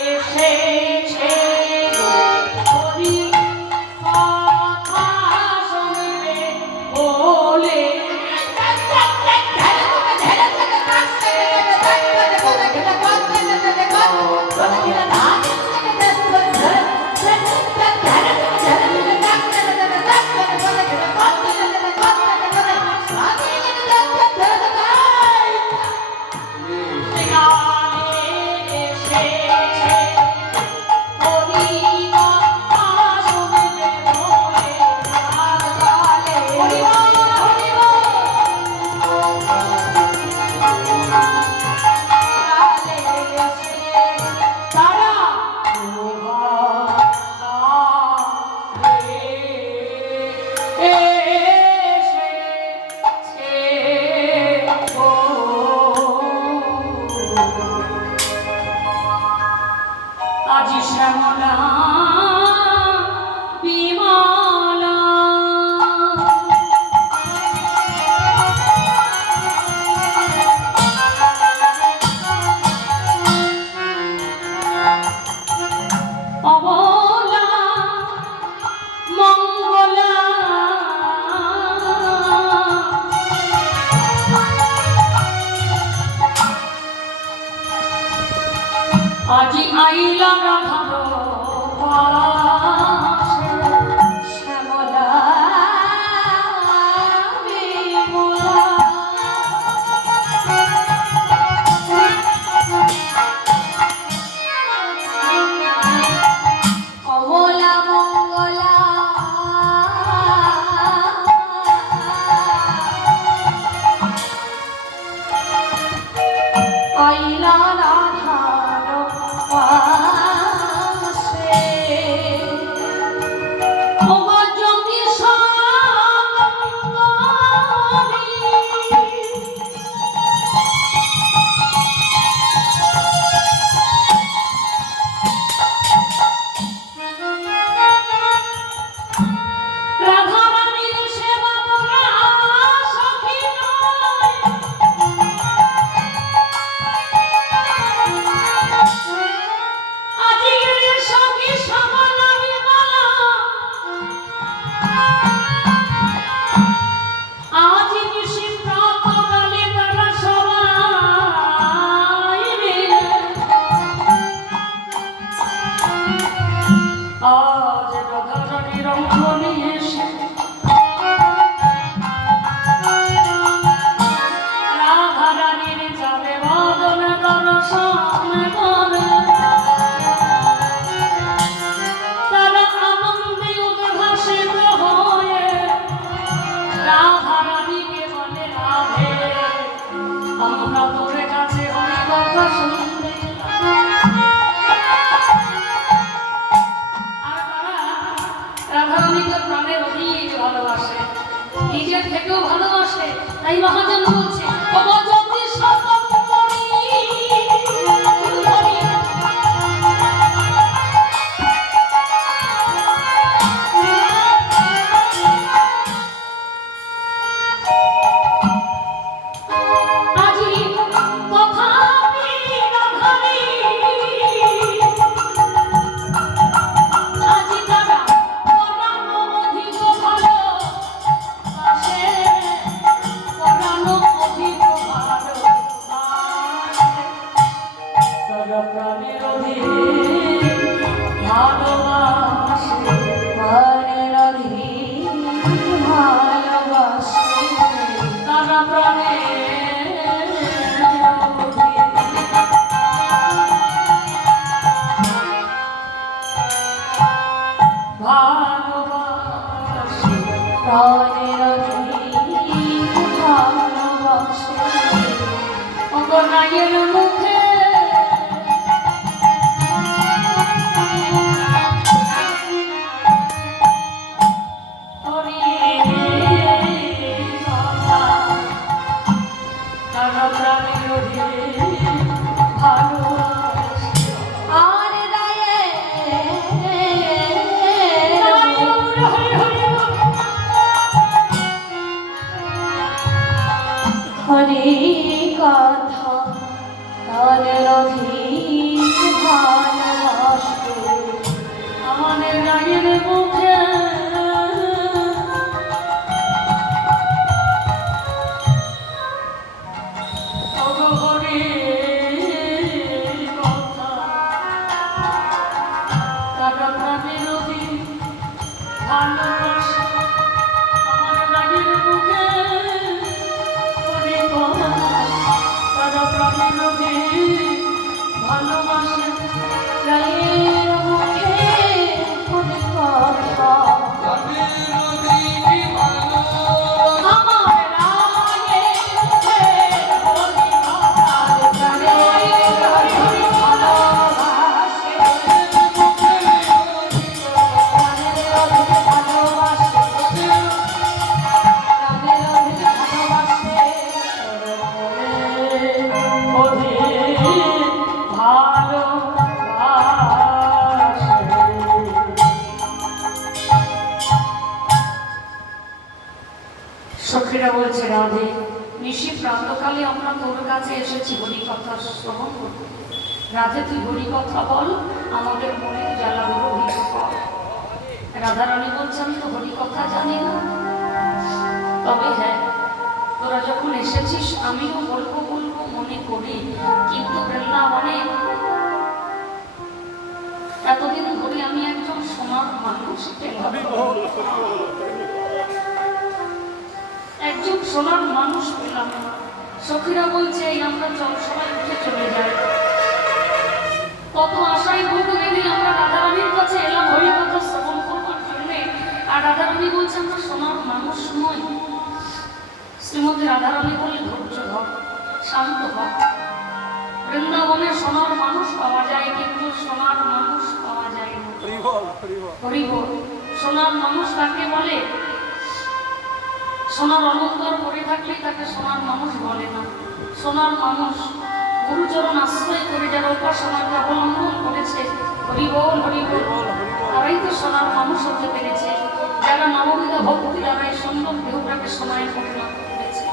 এসেছে হরি কথা শুনবে বলে কালে এসেছে হরি কথা শুনবে বলে কালে হরি বল হরি বল কালে এসেছে তারা আজি শ্যামলা বিমলা অবলা মঙ্গলা আজি আইলা রাধার পাশে শ্যামলা বিমলা অমলা মঙ্গলা আইলা রাধার পাশে ওগো জঙ্গি সঙ্গী রাধা রানীর সেবা করা সখী নয় আজিকের সখী সমালা বিমলা আজি নিশি প্রাতকালে তারা সবাই মিলে আজ রাধা রানীর অঙ্গ নিয়ে এসে রাধা রানীর যাবে বদন দর্শন করে তারা আনন্দে উদ্ভাসিত হয়ে রাধা রানীকে বলে রাধে আমরা তোর কাছে হরি কথা শুনতে আর তারা রাধা রানীকে প্রাণের অধিক ভালোবাসে নিজের থেকেও ভালোবাসে তাই মহাজন বলছে ওগো যদি সতন্তরী আজি তথাপি রাধারী আজি তারা পরানো অধিক ভালো আসে পরানো অধিক তারা প্রাণের অধীর ভালোবাসে, প্রাণের অধীর ভালোবাসে, তারা প্রাণের ভালোবাসে, প্রাণের অধীর ভালোবাসে, অগনায়ের মুখে হরি কথা, তারা প্রাণের অধীর ভালোবাসে। আর রায়ে হরি কথা প্রাণের অধীর ভালোবাসে, আমাদের রাগের মুখে অগহরে কথা, তারা প্রাণের অধীর ভালোবাসে। আমার রাগের মুখে হরি কথা, তারা প্রাণের অধীর ভালোবাসে। রায়ের মুখে হরি কথা, আমার রাগের মুখে হরি কথা, প্রাণের অধীর ভালোবাসে, প্রাণের অধীর ভালোবাসে, প্রাণের অধীর ভালোবাসে, সখীরা বলছে, রাধে নিশি প্রাতকালে আমরা তোর কাছে এসেছি হরি কথা শ্রবণ করতে। রাধে তুই হরি কথা বল, আমাদের মনের জ্বালা রোহিত কর। রাধারানী বলছে, আমি তো হরি কথা জানি না, তবে হ্যাঁ তোরা যখন এসেছিস আমিও বলবো বলবো মনে করি, কিন্তু বৃন্দাবনে এতদিন ধরে আমি একজন সোনার মানুষ পেলাম, একজন সোনার মানুষ পেলাম। সখীরা বলছে, এই আমরা চল সবাই উঠে চলে যাই। কত আশায় ভোগ বেঁধে আমরা রাধারানীর কাছে এলাম হরি কথা শ্রবণ করবার জন্যে, আর রাধারানী বলছে আমরা সোনার মানুষ নই। শ্রীমতী রাধারানী বলে, ধৈর্য ধর, শান্ত হ। বৃন্দাবনে সোনার মানুষ পাওয়া যায়, কিন্তু সোনার মানুষ পাওয়া যায় না। হরি বল। সোনার মানুষ কাকে বলে? সোনার অলঙ্কার পরে থাকলেই তাকে সোনার মানুষ বলে না। সোনার মানুষ গুরুচরণ আশ্রয় করে যারা উপাসনাকে অবলম্বন করেছে, হরি বল হরি বল, তারাই তো সোনার মানুষ হতে পেরেছে। যারা নববিধা ভক্তি দ্বারা এই সুন্দর দেহটাকে সময় পরিণত করেছে।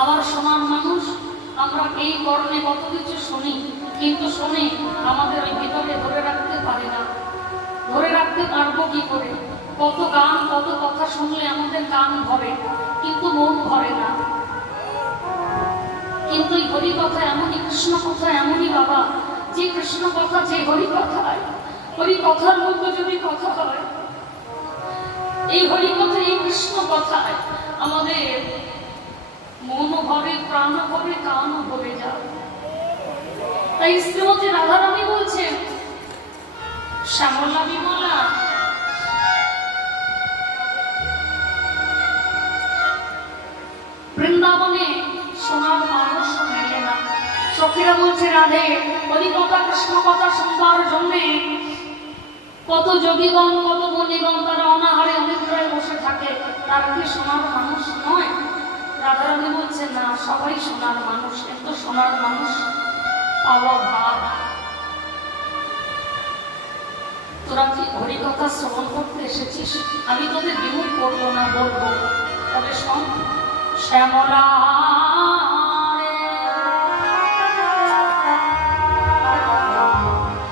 আবার সোনার মানুষ আমরা এই কর্ণে কত কিছু শুনি, কিন্তু শুনে আমাদের ওই ভিতরে ধরে রাখতে পারি না। ধরে রাখতে পারবো কি করে? কত গান কত কথা শুনলে আমাদের কান ভরে, কিন্তু মন ভরে না। কিন্তু এই হরি কথা এমনই, কৃষ্ণ কথা এমনই বাবা, যে কৃষ্ণ কথা, যে হরি কথায়, হরি কথার মধ্যে যদি কথা হয়, এই হরি কথা, এই কৃষ্ণ কথায় আমাদের মনও ভরে, প্রাণ ভরে, কানও ভরে যায়। তাই শ্রীমতী রাধারানী বলছেন, শ্যামলা বিমলা বৃন্দাবনে সোনার মানুষ মেলে না। সখীরা বলছে, রাধে হরি কথা কৃষ্ণ কথা শুনবার জন্যে কত যোগীগণ কত মণিগণ তারা অনাহারে অনিদ্রায় বসে থাকে, তারা কি সোনার মানুষ নয়? রাধারানী বলছে, না, সবাই সোনার মানুষ, কিন্তু সোনার মানুষ পাওয়া ভার। তোরা কি হরি কথা শ্রবণ করতে এসেছিস? আমি তোদের বিমুখ করবো না, বলবো, তবে শোন। শ্যামলা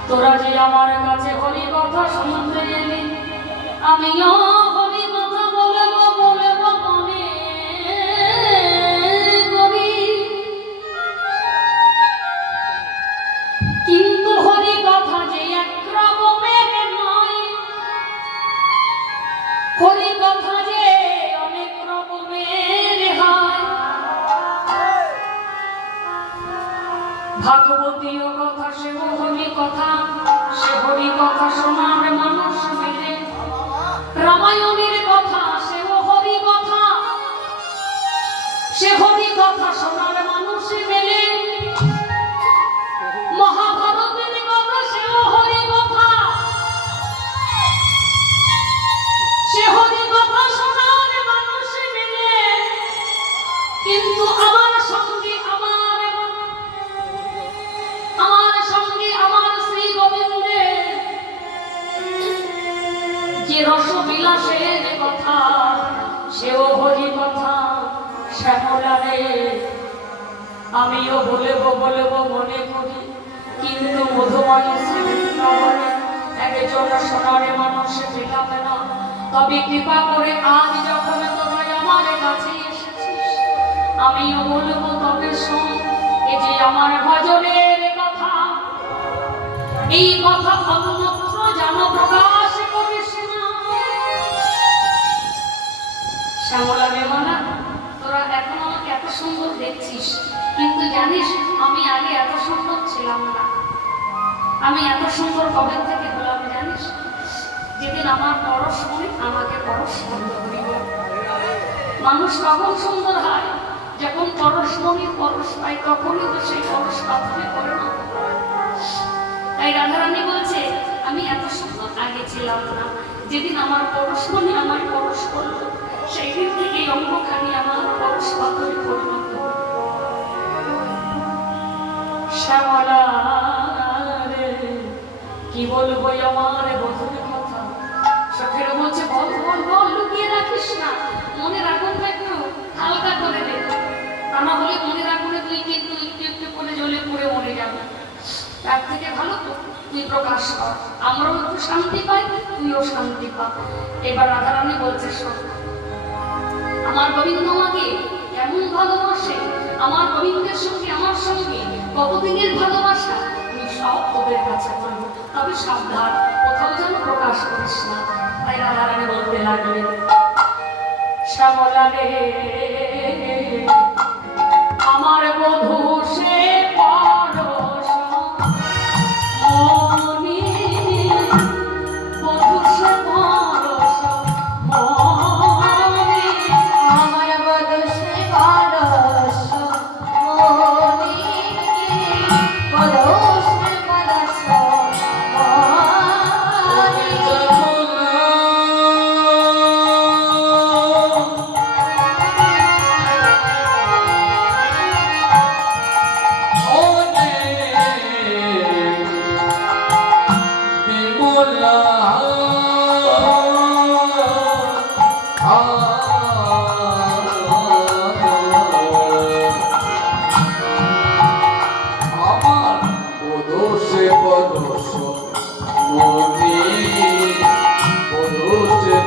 তোরা যে আমার কাছে হরি কথা শুনতে এলি, আমিও হরি কথা বলবো বলবো মনে করি। ভাগবতীয় কথা সে হরি কথা, সে হরি কথা শোনার মানুষ মিলে। রামায়ণের কথা সে হরি কথা, সে হরি কথা শোনার মানুষ মেলে। মহাভারতের কথা সে হরি কথা, সে হরি কথা শোনার মানুষ মেলে। কিন্তু আমার সঙ্গে আমার শ্রী গোবিন্দের যে রসবিলাসের কথা সেও হরি কথা। শ্যামলা রে, আমিও বলবো মনে করি, কিন্তু মধুময় শ্রীবৃন্দাবনে একজন সোনার মানুষ পেলাম না। তবে কৃপা করে আজ যখন তোরা আমার কাছে এসেছিস, আমিও বলবো তবে শোন, এ যে আমার ভজনের কথা, এই কথা অন্যত্র যেন প্রকাশ করিস না। শ্যামলা বেমানা, তোরা এখন আমাকে এত সুন্দর দেখছিস, কিন্তু জানিস আমি আগে এত সুন্দর ছিলাম না। আমি এত সুন্দর কবে থেকে হলাম জানিস? যেদিন আমার পরশ মনে আমাকে পরশ বন্ধ করিব। মানুষ কখন সুন্দর হয়? যখন পরশ মনে পরশ পায়, তখনই তো সেই পরশ পাথরে পরিণত হয়। তাই রাধারানী বলছে আমি এত সুন্দর আগে ছিলাম না। যেদিন আমার পরশ মনে আমার পরশ করলো, সেই দিন থেকে অঙ্গখানি আমার পরশ পাথরে পরিণত হল। শ্যামলা রে, কি বলবো আমার বধুর কথা। সখের বলছে বল বল বল, লুকিয়ে রাখিস না, মনের আগুনটা একটু হালকা করে দে, তা না হলে মনের আগুনে তুই কিন্তু একটু একটু করে জ্বলে পুড়ে মরে যাবে। তার থেকে ভালো তো তুই প্রকাশ কর, আমরাও একটু শান্তি পাই, তুইও শান্তি পা। এবার রাধারানী বলছে শোন, আমার গোবিন্দ আমাকে কেমন ভালোবাসে, আমার গোবিন্দের সঙ্গে আমার সঙ্গে কতদিনের ভালোবাসা, আমি সব তোদের কাছে বলবো, তবে সাবধান, কোথাও যেন প্রকাশ করিস না। তাই রাধারানী বলতে লাগলেন, শ্যামলা রে, আমার বধূ সে পরশ মনি, বধূ সে পরশ মনি, আমার বদসে পরশ মনি, বদসে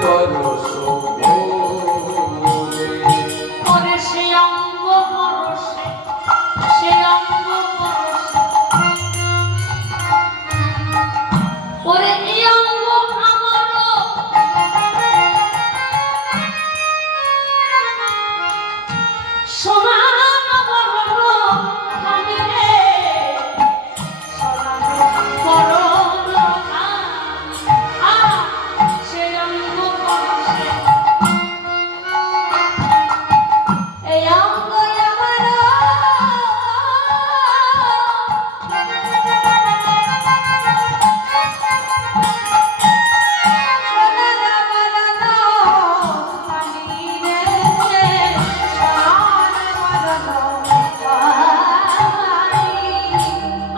পরশ মনি। ওরে সে অঙ্গ পরশে, সে অঙ্গ পরশে, ওরে এই অঙ্গ আমারও, সোনার বরণ খানি রে, সোনার বরণ খানি, সে অঙ্গ পরশে, এই অঙ্গ আমার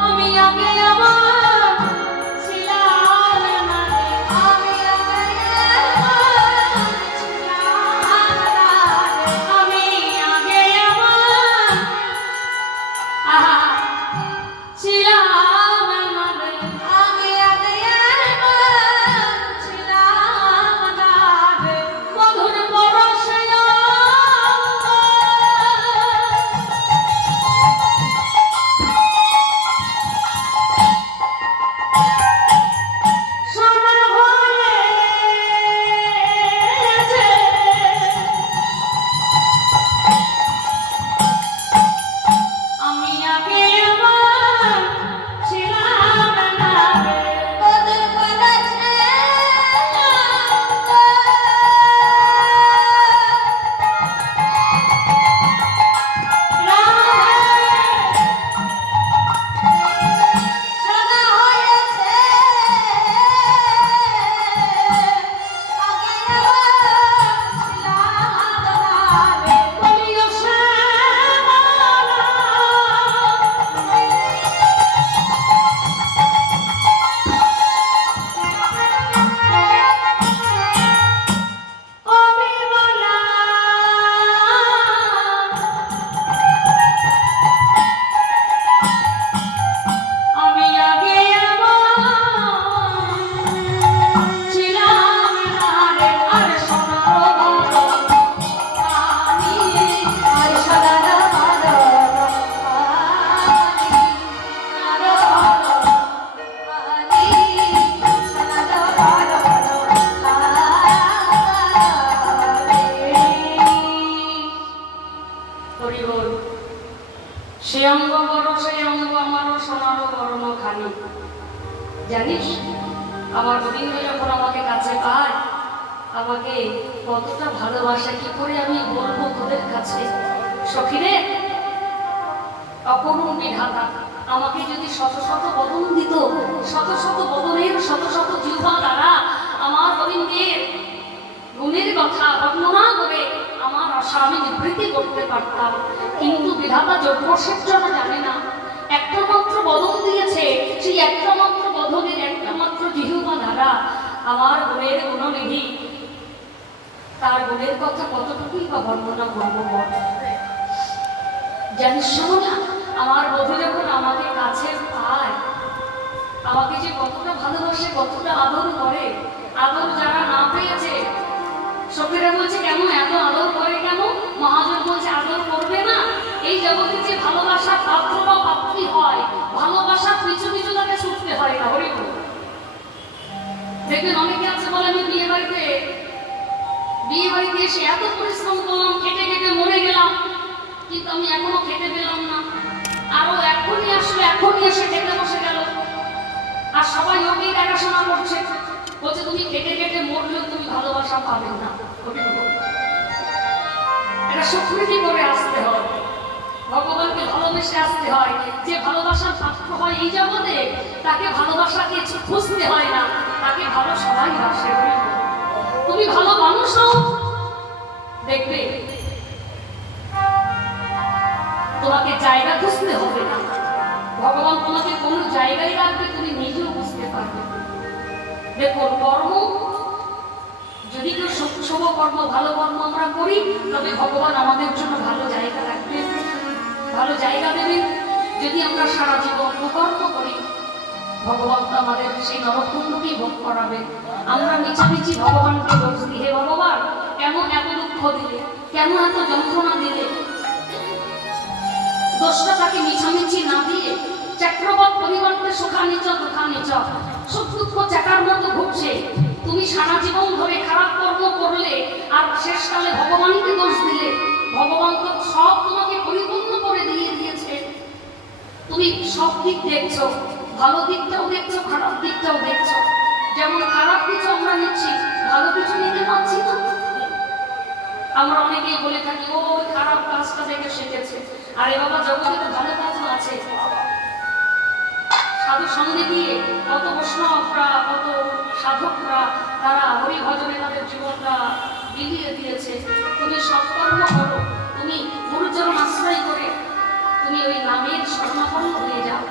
আমি আগে আমার ছিলাম না রে, আমি আগে আমার ছিলাম না রে, মধুর পরশে সোনা হয়েছে, আমি আগে সে অঙ্গ বড় সেই অঙ্গ আমারও সোনারও বরণ খানি। জানিস আমার গোবিন্দ যখন আমাকে কাছে পায় আমাকে কতটা ভালোবাসা, কি করে আমি বলবো তোদের কাছে। সখীরে, অকরুণ বিধাতা আমাকে যদি শত শত বদন দিত, শত শত বদনের শত শত জিহ্বা দ্বারা আমার গোবিন্দের গুণের কথা বর্ণনা করে আমার আশা আমি নিবৃত্তি করতে পারতাম, কিন্তু বিধাতা যোগ্যের জন্য জানে না। একটা মাত্র বদন দিয়েছে, সেই একটা মাত্র বদনের একটা মাত্র জিহ্বা দ্বারা আমার গুণের গুণনিধি, তার গুণের কথা কতটুকুই বা বর্ণনা করবো বল। জানিস না, আমার বধূ যখন আমাকে কাছে পায় আমাকে যে কতটা ভালোবাসে, কতটা আদর করে। আদর যারা না পেয়েছে, সখীরা বলছে কেন এত আদর করে কেন? মহাজন বলছে আদর করবে না? এই জগতে যে ভালোবাসার পাত্র বা পাত্রী হয়, ভালোবাসার পিছু পিছু তাকে ছুটতে হয় না। হরি বল। দেখবেন অনেকে আছে বলে আমি বিয়ে বাড়িতে এসে এত পরিশ্রম করলাম, খেটে খেটে মরে গেলাম, কিন্তু আমি এখনো খেতে পেলাম না। আরো এখনই আসলে এখনই এসে খেতে বসে গেল, আর সবাই ওকেই দেখাশোনা করছে, বলছে তুমি খেটে খেটে মরলেও তুমি ভালোবাসা পাবে না। এটা স্বীকৃতি করে আসতে হয়, ভগবানকে ভালোবেসে আসতে হয়। যে ভালোবাসার পাত্র হয় এই জগতে, তাকে ভালোবাসাকে খুঁজতে হয় না, তাকে ভালো সবাই বাসে। তুমি ভালো মানুষ হও, দেখবে তোমাকে জায়গা খুঁজতে হবে না, ভগবান তোমাকে কোন জায়গায় রাখবে তুমি নিজেও বুঝতে পারবে। দেখো কর্ম যদি কেউ শুভ কর্ম ভালো কর্ম আমরা করি, তবে ভগবান আমাদের জন্য ভালো জায়গা রাখবে, ভালো জায়গা দেবে। যদি আমরা সারা জীবন কর্ম করি, ভগবান তো আমাদের সেই নরকুণ্ডকেই ভোগ করাবে। আমরা মিছামিছি ভগবানকে দোষ দিই, হে ভগবান কেন এত দুঃখ দিলে, কেন এত যন্ত্রণা দিলে? দোষটা তাকে মিছামিছি না দিয়ে চক্রবত পরিবর্তে সুখানিচ দুঃখানিচ, সুখ দুঃখ চাকার মতো ঘুরছে। তুমি সারা জীবন ধরে খারাপ কর্ম করলে আর শেষকালে ভগবানকে দোষ দিলে, ভগবান তো সব তোমাকে পরিপূর্ণ করে দিয়ে দিয়েছে। তুমি সব দিক দেখছো, ভালো দিকটাও দেখছো, খারাপ দিকটাও দেখছো। যেমন খারাপ কিছু আমরা নিচ্ছি, ভালো কিছু নিতে পারছি না। আমরা অনেকেই বলে থাকি ও ওই খারাপ কাজটা দেখে শিখেছে, আরে বাবা জগতে তো ভালো কাজও আছে। সাধু সঙ্গে দিয়ে কত বৈষ্ণবরা, কত সাধকরা তারা হরি ভজনে তাদের জীবনটা বিলিয়ে দিয়েছে। তুমি সৎকর্ম করো, তুমি গুরুচরণ আশ্রয় করে তুমি ওই নামের শরণাপন্ন হয়ে যাও।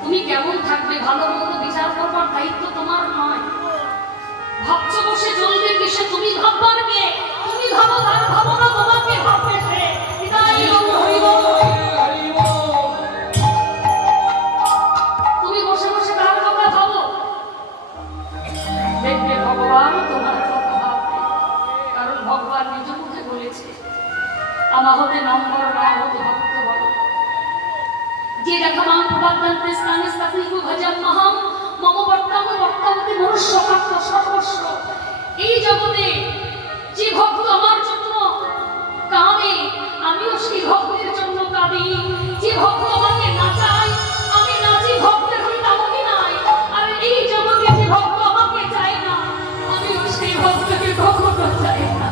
তুমি কেমন থাকবে ভালো মন্দ বিচার করবার দায়িত্ব তোমার নয়। ভাবছো বসে চলবে কিসে, তুমি ভাববার কে? তুমি ভাবো তার ভাবনা তোমাকে ভাববে সে। তুমি বসে বসে তার কথা ভাবো, দেখবে ভগবান তোমার কথা ভাববে। কারণ ভগবান নিজ মুখে বলেছে আমা হতে নম্বর না হতে ভক্ত বলো। যে দেখামাম প্রবাদন্তে স্থানে স্থাপিত ভজন মহাম মম বর্তামতে মনুষ্য প্রাপ্ত সর্বস্ব। এই জগতে যে ভক্ত আমার জন্য কাঁদে, আমিও সেই ভক্তের জন্য কাঁদি। যে ভক্ত আমাকে নাচায়, আমি নাচি ভক্তের হই তামকি নাই। আর এই জগতে যে ভক্ত আমাকে চায় না, আমিও সেই ভক্তকে কখনো চাই না।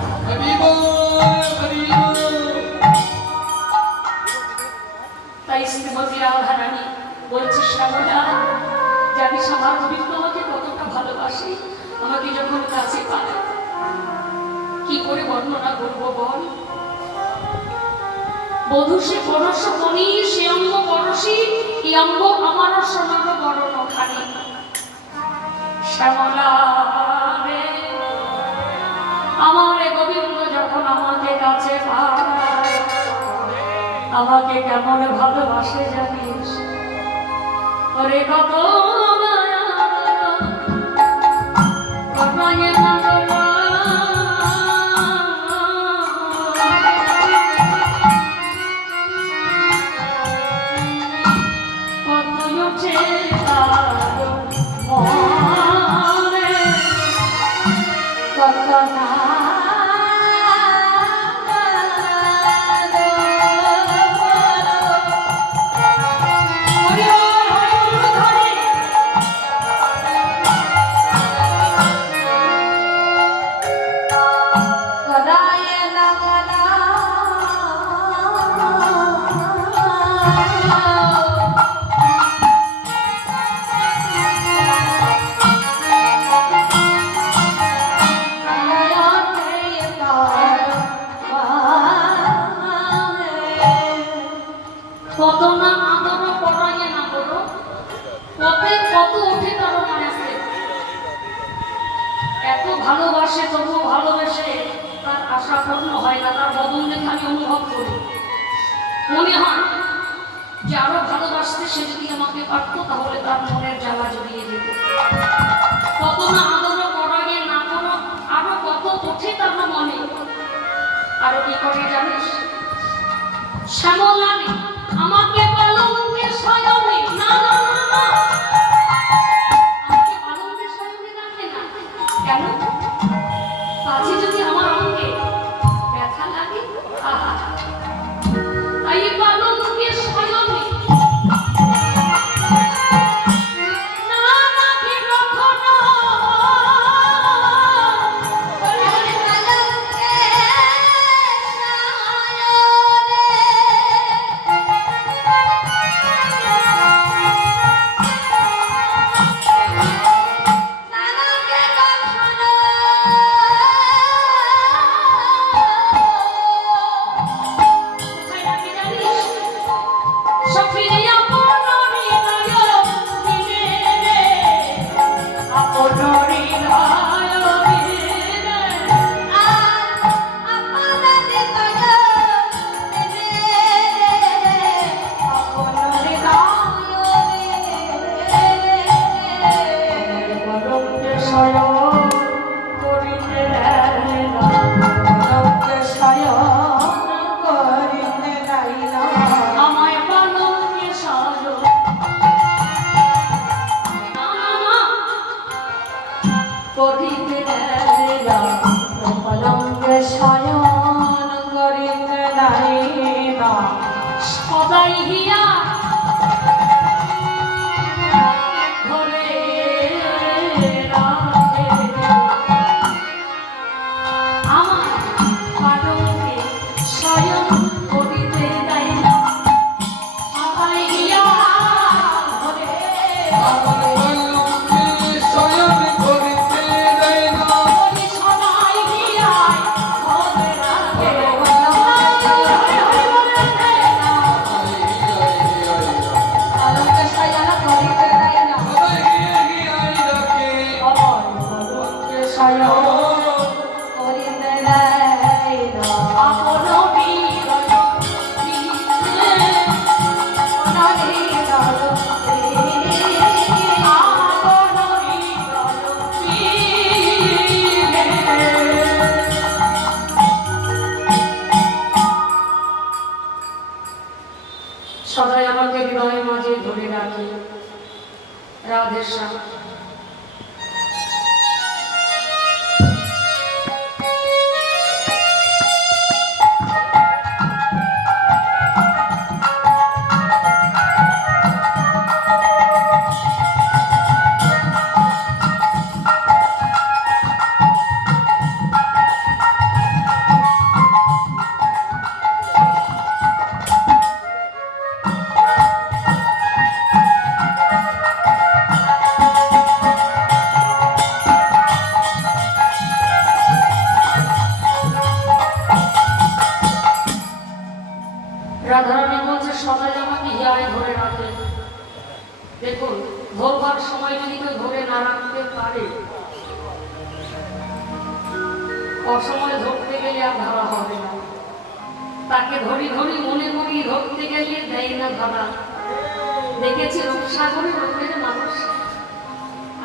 তাই শ্রীমতী রাধারানী বলছে শ্যামলা, জানিস আমার গোবিন্দ আমাকে কতটা ভালোবাসে। আমাকে যখন কাছে পায় কি করে বর্ণনা করবো বল। বধূ সে পরশ মণি, সে অঙ্গ পরশি, এই অঙ্গ আমারও সোনারও বরণ খানি। শ্যামলা রে আমার গোবিন্দ যখন আমাকে কাছে পায় আমাকে কেমন ভালোবাসে জানিস? ওরে কত কত না আদর পড়াইয়ে না করো, পথে কত উঠে তারও মনে আছে। এত ভালোবাসে তবুও ভালোবেসে তার আশা পূর্ণ হয় না, তার বদন দেখে আমি অনুভব করি। মনে হয় যে আরো ভালোবাসতে সে যদি আমাকে পারতো তাহলে তার মনের জ্বালা জড়িয়ে যেত। কত না আদর পড়াইয়ে না করো, আরো কত ওঠে তার মনে। আরো কি করে জানিস? শ্যামলানি আমাকে পালঙ্কের শয়নে, না না না না, আমাকে পালঙ্কের শয়নে রাখে না। কেন? পাছে যদি আমার অঙ্গে ব্যথা লাগে, আহা, তাই পালঙ্কের শয়নে না রাখে কখনো। সদাই হিয়া ধরে রাখে আমার পালঙ্কে শয়ন করিতে দেয় না। সদাই হিয়া ধরে শয়ন করিতে দেয় না। সদাই হিয়া ধরে রাখে সদাই আমাকে হৃদয়ের মাঝে ধরে রাখে রাধেশ্যাম। রাধারানী বলছে সদাই আমাকে হিয়ায় ধরে রাখে। দেখুন, ধরবার সময় যদি কেউ ধরে না রাখতে পারে, অসময় ধরতে গেলে আর ধরা হবে না। তাকে ধরি ধরি মনে মনে ধরতে গেলে দেয় না ধরা। দেখেছি রূপসাগরের লোকের মানুষ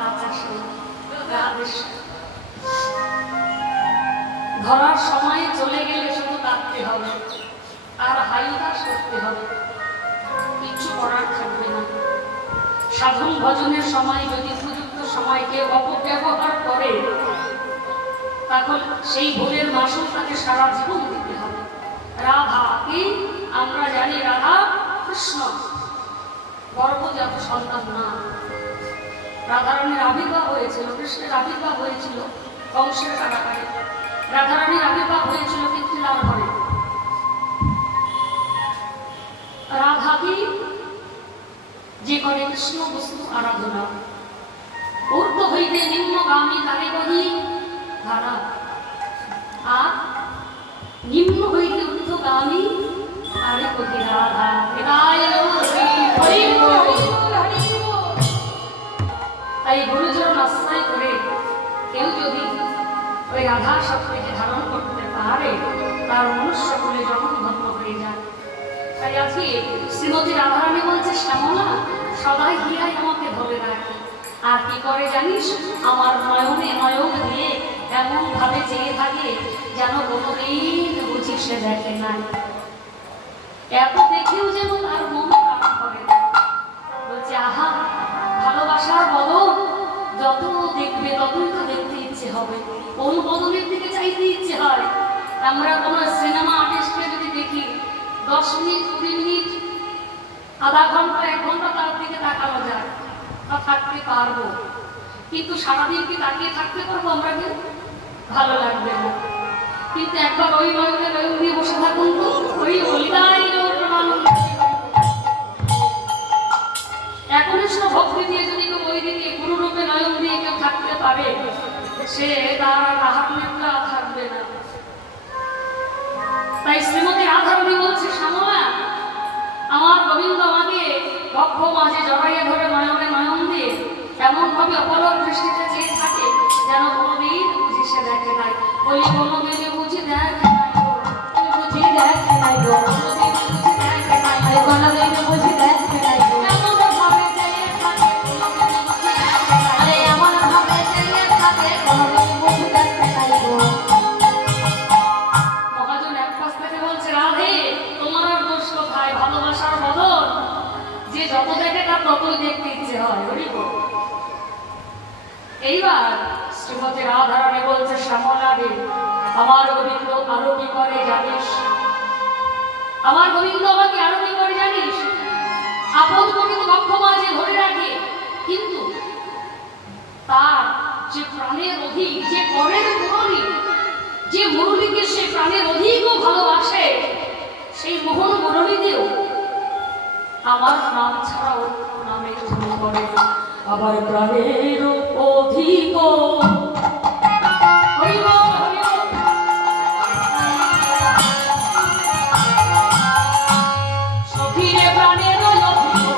আকাশে ধরার সময় চলে গেলে শুধু কাঁদতে হবে আর হাইদাস করতে হবে, কিছু করার থাকবে না। সাধন ভজনের সময় যদি উপযুক্ত সময়কে অপব্যবহার করে তখন সেই ভুলের মাসুল তাকে সারা জীবন দিতে হবে। রাধা কি আমরা জানি, রাধা কৃষ্ণ গর্ভজাত সন্তান না। রাধারানীর আবির্ভাব হয়েছিল, কৃষ্ণের আবির্ভাব হয়েছিল কংসের কারাগারে। রাধারানীর আবির্ভাব হয়েছিল পিতৃলার ঘরে। রাধাকে যে করে কৃষ্ণ বস্তু আরাধনা, ঊর্ধ্ব হইতে নিম্নগামী তারে কহি ধারা, আর নিম্ন হইতে ঊর্ধ্বগামী তারে কহি রাধা। তাই গুরুচরণ আশ্রয় করে কেউ যদি ওই রাধা শব্দকে ধারণ করতে পারে, তার মনুষ্য বলে যখন ধন্য হয়ে যায়। তাই আজকে শ্রীমতী রাধারানী বলছে, শ্যামলা সদাই হিয়াই আমাকে ধরে রাখে, আর কি করে জানিস, আমার নয়নে নয়ন দিয়ে এমন ভাবে চেয়ে থাকে যেন কোনোদিন বুঝি সে দেখে নাই। এত দেখেও যেন তার মন খারাপ করে না। বলছে আহা, ভালোবাসার বদল যত দেখবে ততই তো দেখতে ইচ্ছে হবে, কোন বদলের দিকে চাইতে ইচ্ছে হয়। আমরা কোনো সিনেমা আর্টিস্টকে যদি দেখি 10 মিনিট 20 মিনিট আধা ঘন্টা 1 ঘন্টা তার দিকে তাকানো যায় বা থাকতে পারবো, কিন্তু সারাদিন কি তাকিয়ে থাকতে পারবো আমরা? কি ভালো লাগবে না। কিন্তু একবার ওই নয়নে নয়ন দিয়ে বসে থাকুন তো, ওই হলিদাই একনিষ্ঠ ভক্তি দিয়ে যদি কেউ ওই দিকে গুরুরূপে নয়ন দিয়ে কেউ থাকতে পারে, সে তার আহার নিদ্রা থাকবে না। তাই শ্রীমতী রাধারানী বলছে, শ্যামলা আমার গোবিন্দ আমাকে বক্ষ মাঝে জড়াইয়া ধরে নয়নে নয়ন দিয়ে এমন ভাবে অপলক দৃষ্টিতে চেয়ে থাকে যেন কোনোদিন বুঝি সে দেখে নাই। বলি কোনোদিন বুঝি দেখে নাই গো, বুঝি দেখে নাই গো, কোনোদিন বুঝি দেখে নাই, কোনোদিন বুঝি দেখে নাই গো। এমন ভাবে চেয়ে থাকে কোনোদিন বুঝি দেখে নাই, এমন ভাবে চেয়ে থাকে কোনোদিন বুঝি দেখে নাই গো। মহাজন এক পাশ থেকে বলছে, রাধে তোমার আর দোষ কোথায়, ভালোবাসার বদল যে যত দেখে তার ততই দেখতে ইচ্ছে হয়। এইবার শ্রীমতী রাধারানী বলছে, শ্যামলা রে আমার গোবিন্দ আরো কি করে জানিস, আমার গোবিন্দ আমাকে আরো কি করে জানিস, আপদ গোবিন্দ বক্ষ মাঝে ধরে রাখে, কিন্তু তার যে প্রাণের অধিক, যে পরের মুরলী, যে মুরলীকে সে প্রাণের অধিকও ভালোবাসে, সেই মোহন মুরলীতেও আমার নাম ছাড়া অন্য নামে ধন্য করে। আবার প্রাণের অধিক সখীরে প্রাণের অধিক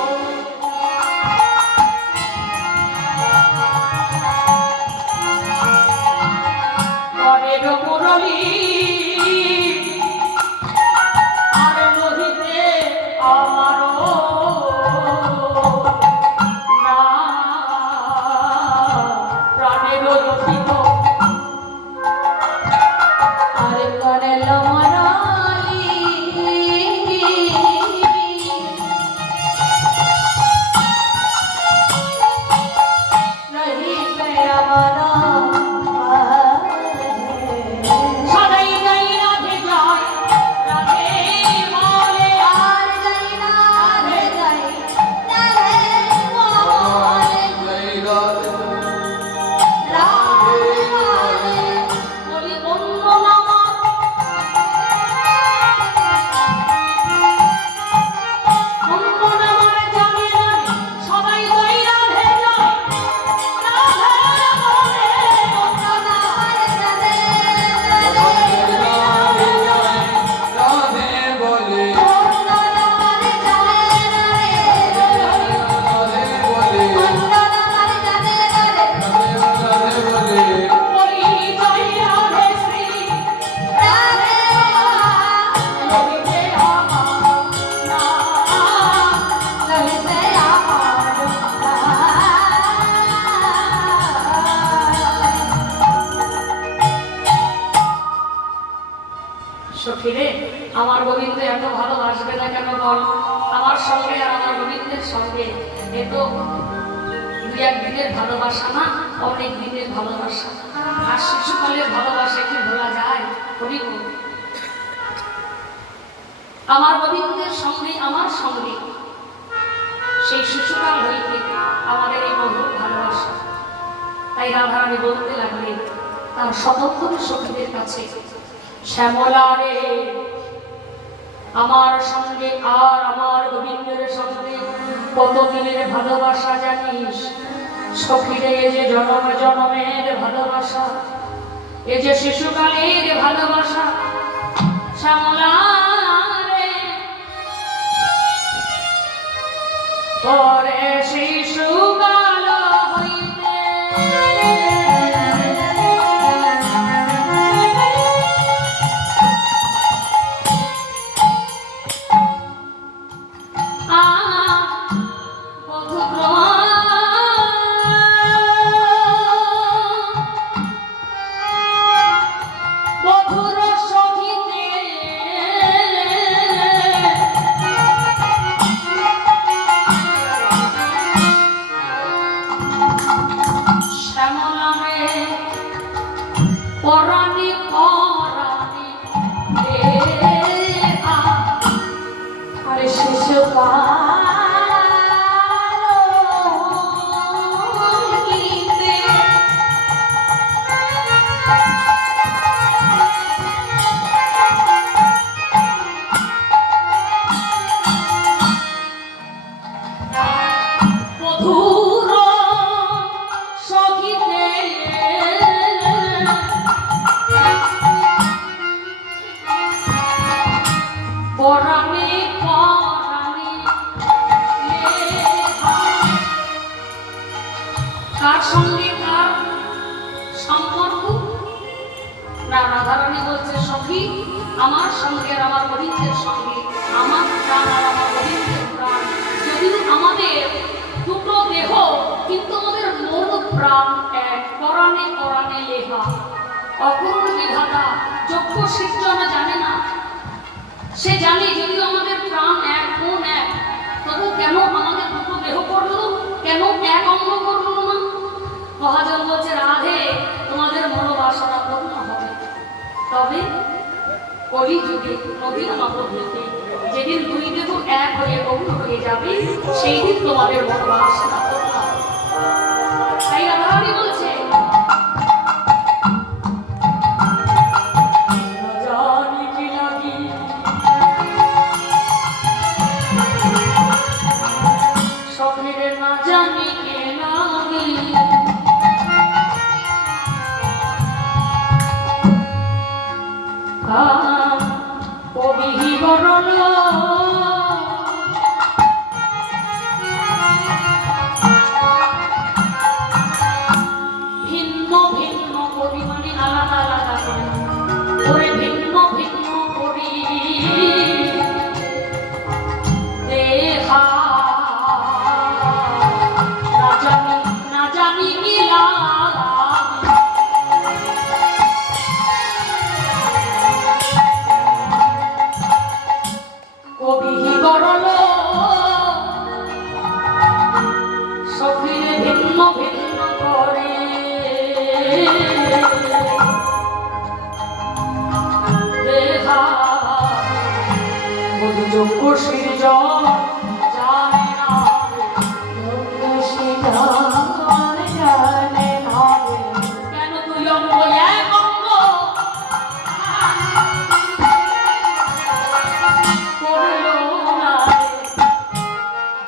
পরের মুরলী আর নহিতে আমারও সখীরে আমার গোবিন্দ এত ভালোবাসবে না কেন বল? আমার সঙ্গে আর আমার গোবিন্দের সঙ্গে এ তো 2-1 দিনের ভালোবাসা না, অনেক দিনের ভালোবাসা। আর শিশুকালের ভালোবাসা কি ভোলা যায়? করিব আমার গোবিন্দের সঙ্গে আমার সঙ্গে সেই শিশুকাল হইতে আমাদের এই মধুর ভালোবাসা। তাই রাধারানী বলতে লাগলেন তার স্বতন্ত্র সখীদের কাছে, শ্যামলা রে আমার সঙ্গে আর আমার গোবিন্দের সঙ্গে কতদিনের ভালোবাসা জানিস? সখীরে এ যে জনম জনমের ভালোবাসা, এ যে শিশুকালের ভালোবাসা। শ্যামলা রে পরে শিশুকাল হইতে পরাণী পরাণী আরে শিশুকাল হইতে মধুর সখিতে পরাণী পরাণী কার সঙ্গে কার সম্পর্ক? না, রাধারানী বলছে সখী আমার সঙ্গে আর আমার গোবিন্দের সঙ্গে, আমার প্রাণ আর আমার গোবিন্দের প্রাণ। যদিও আমাদের দুটো দেহ, কিন্তু আমাদের মন প্রাণ এক। পরাণে পরাণে লেহা, অপূর্ণ বিধাতা যজ্ঞ সৃষ্টি জানে না, সে জানে যদিও আমাদের প্রাণ এক, মন এক, তবু কেন আমাদের দুটো দেহ করলো? কেন এক অঙ্গ করলো না? মহাজন বলছে রাধে তোমাদের মনোবাসনা পূর্ণ হবে, তবে কলিযুগে নদীর নবদ্বীপে যেদিন দুই দেহ এক হয়ে গৌণ হয়ে যাবে, সেই দিন তোমাদের মনোবাসনা পূর্ণ হবে। তাই রাধারানী বলছে জানি কি লাগি সখীরে, না জানি কে লাগি কবি বরণ ভিন্ন ভিন্ন করি, মানে আলাদা আলাদা করে ওরে ভিন্ন ভিন্ন করি দেখা না জানি মিলা কবি বরণ সখীরে ভিন্ন ভিন্ন করে দেখা যোগ্য সৃজন জানে না, জানে না কেন তুই অঙ্গ এক অঙ্গ করলো না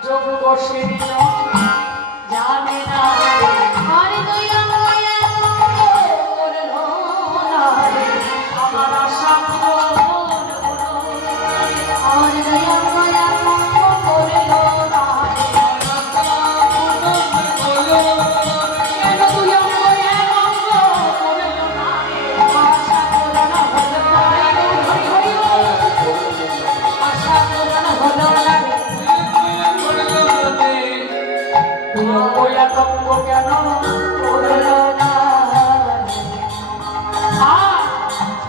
যোগ্য সৃজন জানে না। আরে তুই আমায় করলো না রে, আমার আশা পূরণ হলো। আরে তুই আমায় করলো না রে, কেন তুই অঙ্গ এক অঙ্গ করলো না রে? আশা পূরণ হলো না রে, আশা পূরণ হলো না রে। তুই অঙ্গ এক অঙ্গ কেন করলো না?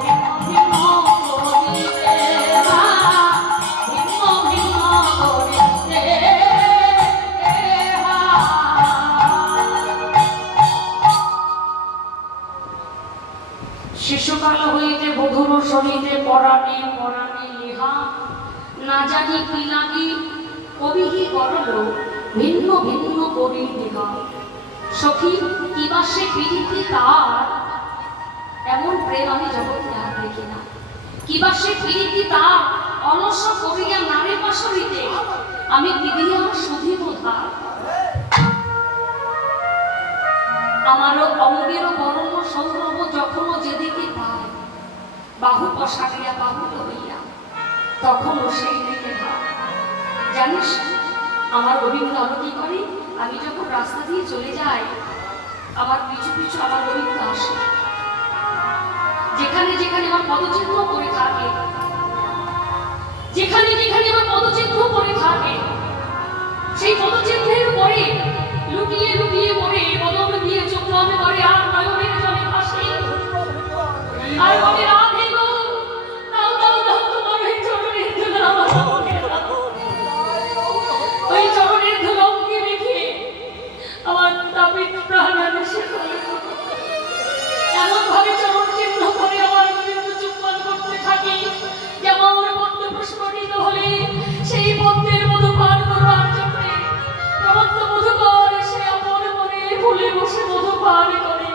ভিন্ন ভিন্ন করিতে ভিন্ন ভিন্ন করিতে শিশুকাল হইতে বধুর শরীরে পরাণে পরাণে ইহা না জানি কি লাগি কবিহি করল ভিন্ন ভিন্ন করি দেহা। সখী কিবা সে প্রীতি তার, এমন প্রেম আমি জগতে আর দেখি না। কিবা সে প্রীতি তার অলস করিয়া নারী পাশরিতে আমি দিদিয়া শুধিব ধার। আমারও অঙ্গের বর্ণ সৌরভ যখনও যেদিকে পায়, বাহু পশাড়িয়া বাহুল হইয়া তখনও সেই দিকে ধার। জানিস আমার গোবিন্দ আরো কি করে? আমি যখন রাস্তা দিয়ে চলে যাই, আমার পিছু পিছু আমার গোবিন্দ আসে। যেখানে যেখানে আমার পদচিহ্ন পড়ে থাকে, যেখানে যেখানে আমার পদচিহ্ন পড়ে থাকে, সেই পদচিহ্নের পরে লুকিয়ে লুকিয়ে পড়ে বদন দিয়ে চুম্বন করে আর নয়নের জলে ভাসে আর বলে রাধে গো, দাও দাও দাও তোমার ওই চরণের ধুলো আমার বুকে দাও। ওই চরণের ধুলোকে রেখে আমার তাপিত প্রাণ আদেশে এমন ভাবে চরণ চিহ্ন করে আমার গোবিন্দ চুম্বন করতে থাকে, যেমন পদ্ম প্রস্ফুটিত হলে সেই পদ্মের মধু পান করবার জন্য প্রবদ্ধ মধুকর সে আপন মনে ফুলে বসে মধু পান করে।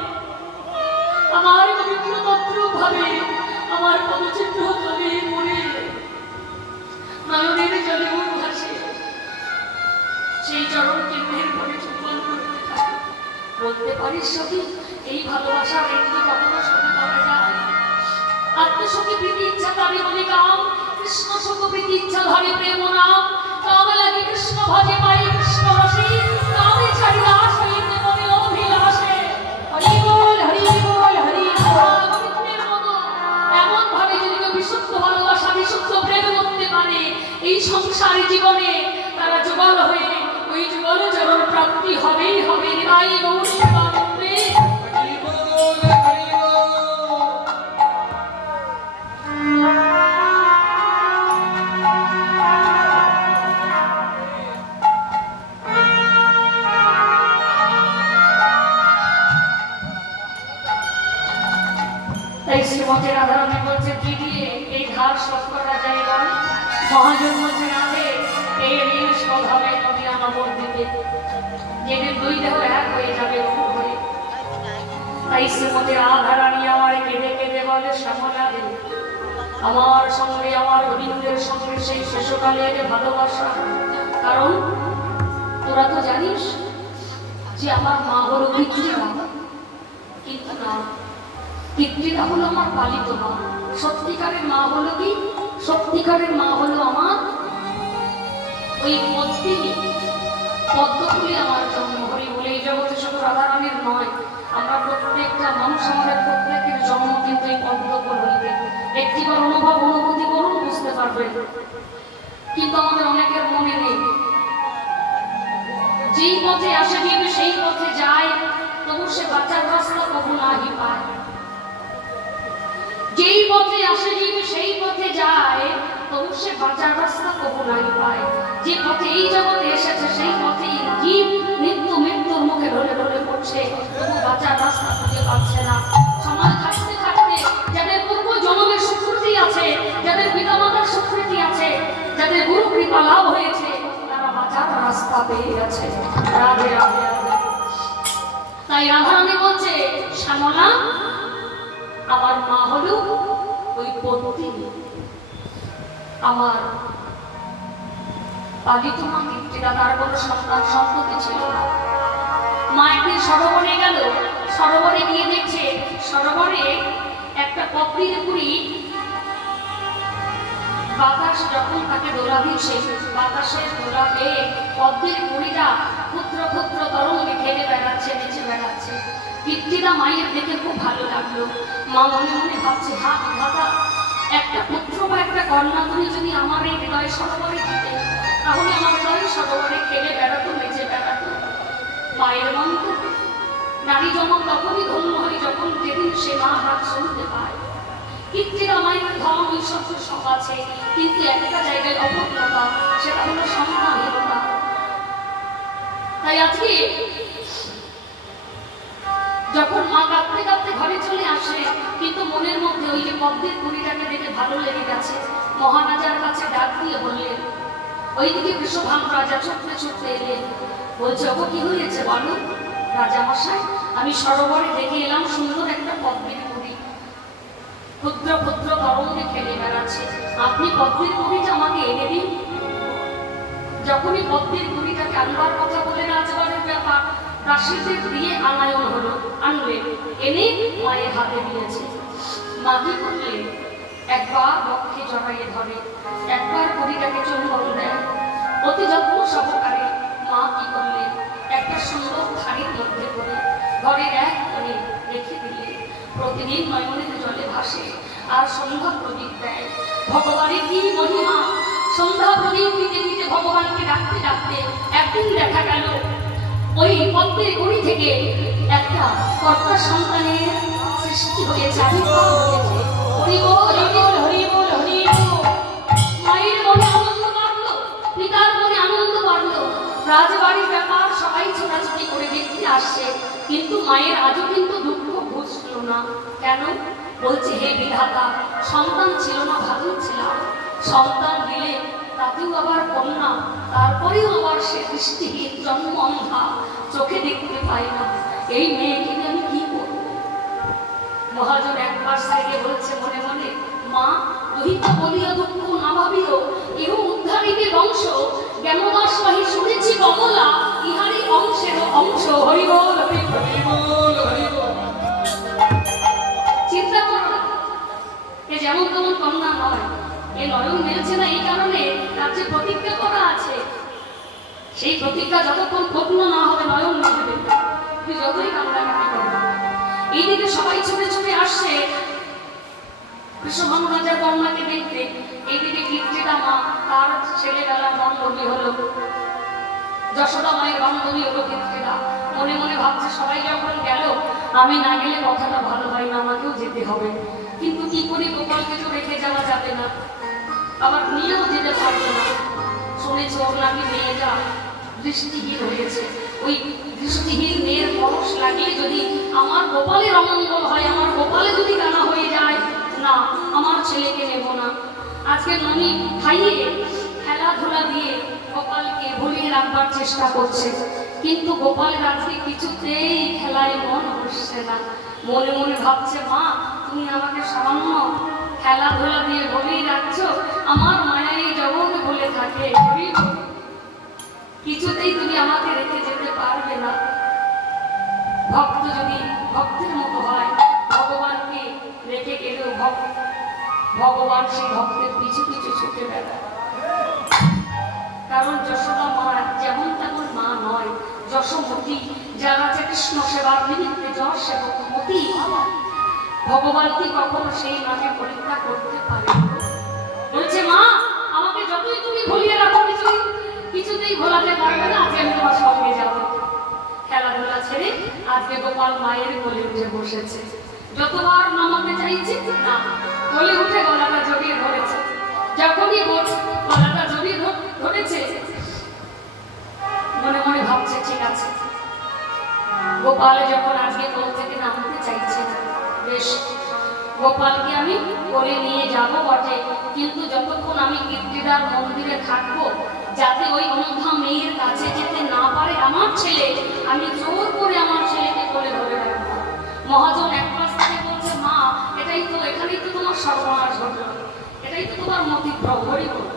আমার গোবিন্দ তদ্রূপ ভাবে আমার পদচিহ্ন তবে মনে নয়নের জলে মুখ ভাসে, সেই চরণ চিহ্নের পরে চুম্বন করতে থাকে। বলতে পারিস সখী, এই ভালোবাসার একটু কখনো সখী করা যায়? আত্মসখী প্রীতি ইচ্ছা তারে বলে কাম, কৃষ্ণ সুখ প্রীতি ইচ্ছা ধরে প্রেম নাম। কাম লাগে কৃষ্ণ ভজে পাই কৃষ্ণ রসে, কামে ছাড়িয়া আসিতে মনে অভিলাষে। হরি বল হরি বল হরি বল। গোবিন্দের মতো এমন ভাবে যদি কেউ বিশুদ্ধ ভালোবাসা বিশুদ্ধ প্রেম করতে পারে, এই সংসার জীবনে তারা যুগল হয়ে ওই যুগল চরণ প্রাপ্তি হবেই হবে। তাই গৌর প্রেমানন্দে হরি বল হরি বল। তাই শ্রীমতী রাধারানী বলছে, দিদি এই ধার শোধ করা যায় বল? মহাজন বলছে, রাধে এই ঋণ শোধ হবে নদী আমার দিকে, যেদিন দুই দেহ এক হয়ে যাবে অমর হয়ে। তাই শ্রীমতী রাধারানী আমার কেঁদে কেঁদে বলে, শ্যামলা রে, আমার সঙ্গে আমার গোবিন্দের সঙ্গে সেই শেষকালের ভালোবাসা। কারণ তোরা তো জানিস যে আমার মা হলো পিতৃরা, কিন্তু না, পিতৃরা হলো আমার পালিত মা। সত্যিকারের মা হলো কি? সত্যিকারের মা হলো আমার ওই পদ্মিনী, পদ্মফুলে আমার জন্ম। হরি বলে এই জগতে শুধু রাধারানীর নয়, আমরা প্রত্যেকটা মানুষ, আমাদের প্রত্যেকের জন্ম কিন্তু এই পদ্মফুল হইবে। একটিবার অনুভূতি করুন, বুঝতে পারবেন। কিন্তু আমাদের অনেকের মনে নেই। যেই পথে আসে জীব সেই পথে যায়, তবু সে বাঁচার রাস্তা কবু নাহি পায়। যেই পথে আসে জীব সেই পথে যায়, তবু সে বাঁচার রাস্তা কবু নাহি পায়। যে পথে এই জগতে এসেছে সেই পথেই জীব মৃত্যুর মুখে ঢলে ঢলে পড়ছে, তবু বাঁচার রাস্তা খুঁজে পাচ্ছে না। সময় থাকতে থাকতে যাদের পূর্ব জন্মের স্বীকৃতি আছে, যাদের পিতামাতার স্বীকৃতি আছে, যাদের গুরু কৃপা লাভ হয়েছে, তারা বাঁচার রাস্তা পেয়ে গেছে। রাধে রাধে রাধে। তাই রাধারানী বলছে, শ্যামলা আমার মা হলো ওই পদ্মিনী, আমার পালিত মা পিতৃরা। তার কোনো সন্তান সন্ততি ছিল না। মা একদিন সরোবরে গেল, সরোবরে গিয়ে দেখছে সরোবরে একটা পপড়ির কুড়ি বাতাস যখন তাকে দোলা দিচ্ছে, বাতাসের দোলা পেয়ে পদ্মের কুড়িটা ক্ষুদ্র ক্ষুদ্র তরঙ্গে খেলে বেড়াচ্ছে, নেচে বেড়াচ্ছে। পিতৃদা মায়ের দেখে খুব ভালো লাগলো। মা মনে মনে ভাবছে, হা বিধাতা, একটা পুত্র বা একটা কন্যা তুমি যদি আমার এই হৃদয় সরোবরে দিতে, তাহলে আমার হৃদয় সরোবরে খেলে বেড়াতো, নেচে বেড়াতো। মায়ের মন্ত্র, নারী যেমন তখনই ধন্য হয় যখন যেদিন সে মা হাত শুনতে পায়। পিতৃদা মায়ের ধন ঐশ্বর্য সব আছে, কিন্তু একটা জায়গায় অপূর্ণতা, সেটা হলো সন্তানহীনতা। তাই আজকে যখন মা কাঁদতে কাঁদতে ঘরে চলে আসে, কিন্তু মনের মধ্যে ওই যে পদ্মের কুড়িটাকে দেখে ভালো লেগে গেছে। মহারাজার কাছে ডাক দিয়ে বললেন, ওইদিকে বৃষভান রাজা ছুটতে ছুটতে এলেন। বলছে, ওগো কি হয়েছে বলো? রাজা মশাই, আমি সরোবরে দেখে এলাম সুন্দর একটা পদ্মের কুড়ি। ক্ষুদ্র ক্ষুদ্র তরঙ্গে খেলে বেড়াচ্ছে, আপনি পদ্মের কুড়িটা আমাকে এনে দিন। যখনই পদ্মের কুড়িটাকে আনবার কথা বলে রাজবাড়ির ব্যাপার দাসীদের দিয়ে আনায়ন হলো, আনলেন, এনে মায়ের হাতে দিয়েছে। মা কি করলেন? একবার বক্ষে জড়াইয়ে ধরে, একবার কুড়িটাকে চুম্বন দেয়। অতি যত্ন সহকারে মা কি করলেন? একটা সুন্দর থালির মধ্যে করে ঘরের এক কোণে রেখে দিলেন। প্রতিদিন নয়নের জলে ভাসে আর সন্ধ্যা প্রদীপ দেয়। ভগবানের কি মহিমা! সন্ধ্যা প্রদীপ দিতে দিতে ভগবানকে ডাকতে ডাকতে একদিন দেখা গেল ওই পদ্মের কুড়ি থেকে একটা কর্তা সন্তানের সৃষ্টি হয়েছে, আবির্ভাব হয়েছে। হরি বল, হরি বল, হরি বল, হরি বল। মায়ের মনে আনন্দ বাড়লো, পিতার মনে আনন্দ বাড়লো। রাজবাড়ির ব্যাপার সবাই ছোটাছুটি করে দেখতে আসছে, কিন্তু মায়ের আজও কিন্তু দুঃখ বুঝলো না। কেন? বলছে, হে বিধাতা, সন্তান ছিল না, ভালোই ছিলাম। সন্তান দিলে তাতেও আবার কন্যা, তারপরেও আবার সে দৃষ্টিহীন, জন্ম অন্ধা, চোখে দেখতে পাই না। এই মেয়েকে নিয়ে আমি কি করব? মহাজন একবার সাইডে বলছে মনে মনে, মা, দহিত বলিয়া দুঃখ না ভাবিও, ইহ উদ্ধারিতে বংশ, জ্ঞানদাস বাহি শুনেছি কমলা, ইহারই অংশের অংশ। হরি বল, হরি বল, হরি বল। চিন্তা করো না, এ যেমন তেমন কন্যা নয়। এ নয়ন মেলছে না এই কারণে তার যে প্রতিজ্ঞা করা আছে, সেই প্রতিজ্ঞা যতক্ষণ পূর্ণ না হবে নয়ন মেলবে না। তুই যতই কান্নাকাটি করবে। এইদিকে সবাই ছুটে ছুটে আসছে কৃষ্ণ রাজার কন্যাকে দেখতে। এইদিকে কীর্তিদা মা, তার ছেলেবেলার বান্ধবী হলো যশোদা, মায়ের বান্ধবী হলো কীর্তিদা। মনে মনে ভাবছে, সবাই যখন গেল, আমি না গেলে কথাটা ভালো হয় না, আমাকেও যেতে হবে। কিন্তু কি করে, গোপালকে তো রেখে যাওয়া যাবে না, আবার নিয়েও যেতে পারবো না। শুনেছি ওর নাকি মেয়েটা দৃষ্টিহীন হয়েছে। ওই দৃষ্টিহীন মেয়ের পরশ লাগলে যদি আমার গোপালের অমঙ্গল হয়, আমার গোপালে যদি কানা হয়ে যায়, না, আমার ছেলেকে নেব না। আজকে ননি খাইয়ে খেলাধুলা দিয়ে গোপালকে ভুলিয়ে রাখবার চেষ্টা করছে, কিন্তু গোপালের আজকে কিছুতেই খেলায় মন বসছে না। মনে মনে ভাবছে, মা, তুমি আমাকে সামান্য খেলাধুলা দিয়ে ভুলিয়ে রাখছো, আমার মায়া এই জগতে বলে থাকে, কিছুতেই তুমি আমাকে রেখে যেতে পারবে না। ভক্ত যদি ভক্তের মতো হয়, ভগবানকে রেখে গেলেও ভগবান সেই ভক্তের পিছু পিছু ছুটে বেড়ায়। কারণ যশোদা মা যেমন তেমন মা নয়, যশোমতী, যার আছে কৃষ্ণ সেবার নিমিত্তে যশ সেবকমতী। ভগবান কি কখনো সেই মাকে পরীক্ষা করতে পারে? বলছে, মা, আমাকে যতই তুমি ভুলিয়ে রাখো, কিছুতেই ভোলাতে পারবে না। আজকে আমি তোমার সঙ্গে যাবো। খেলাধুলা ছেড়ে আজকে গোপাল মায়ের কোলে উঠে বসেছে। যতবার নামাতে চাইছে, না, কোলে উঠে গলাটা জড়িয়ে ধরেছে। যখনই গলাটা জড়িয়ে ধরেছে, মনে মনে ভাবছে, ঠিক আছে, গোপাল যখন আজকে কোল থেকে নামতে চাইছে, বেশ, গোপালকে আমি কোলে নিয়ে যাব বটে, কিন্তু যতক্ষণ আমি কীর্তিদার মন্দিরে থাকবো, যাতে ওই অন্ধা মেয়ের কাছে যেতে না পারে আমার ছেলে, আমি জোর করে আমার ছেলেকে কোলে ধরে রাখবো। মহাজন এক পাশ থেকে বলছে, মা, এখানেই তো তোমার সর্বনাশ ঘটল, এটাই তো তোমার মতিভ্রম। হরি বল।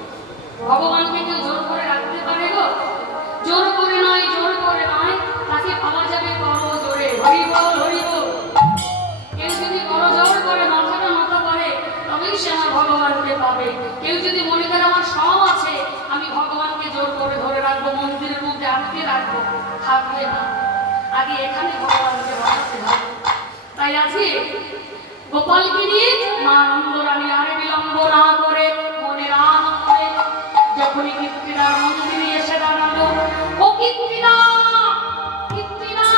ভগবানকে কেউ জোর করে রাখতে পারে গো? জোর করে নয়, জোর করে নয়, তাকে পাওয়া যাবে করো জোরে। হরি বল, হরি বল। কেউ যদি করো জোর করে মাথাটা নত করে, তবেই সে আমার ভগবানকে পাবে। কেউ যদি মনে করে আমার সব আছে, আমি ভগবানকে জোর করে ধরে রাখবো, মন্দিরের মধ্যে আটকে রাখবো, থাকবে না। আগে এখানে ভগবানকে বাঁচাতে হবে। তাই আজকে গোপালকে নিয়ে মা নন্দরানী আর বিলম্ব না করে মনের আনন্দে যখনই কীর্তিদার মন্দিরে এসে দাঁড়ালো, ও কীর্তিদা, কীর্তিদা,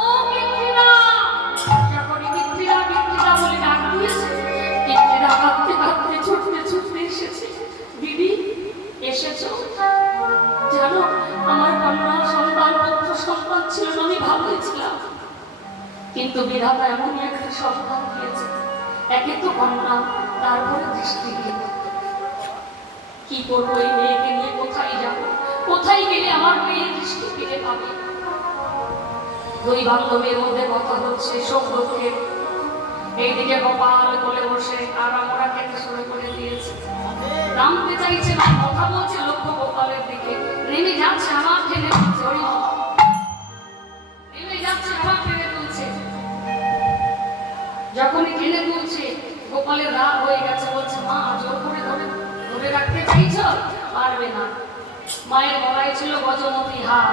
ও কীর্তিদা। যখনই কীর্তিদা কীর্তিদা বলে ডাক দিয়েছে, কীর্তিদা কাঁদতে কাঁদতে ছুটতে ছুটতে এসেছে। দিদি, এসেছো? জানো, আমার কন্যা সন্তান, পুত্র সন্তান ছিল না, আমি ভালোই ছিলাম, কিন্তু বিধাতা এমনই একটা সন্তান দিয়েছে, একে তো কন্যা, তারপরে দৃষ্টিহীন। কি করবো এই মেয়েকে নিয়ে? কোথায় যাবো? কোথায় গেলে আমার মেয়ের দৃষ্টি ফিরে পাবে? দুই বান্ধবীর মধ্যে কথা হচ্ছে, শোক দুঃখের। এইদিকে গোপাল কোলে বসে আর আমরা খেতে শুরু করে দিয়েছি। নামতে চাইছে না, কথা বলছে লক্ষ্য গোপালের দিকে। নেমে যাচ্ছে, আমার টেনে তুলছে, নেমে যাচ্ছে, আমার টেনে তুলছে। যখনই টেনে তুলছে গোপালের রাগ হয়ে গেছে, বলছে মা জোর করে ধরে ধরে রাখতে চাইছ, পারবে না। মায়ের গলায় ছিল গজমতি হার,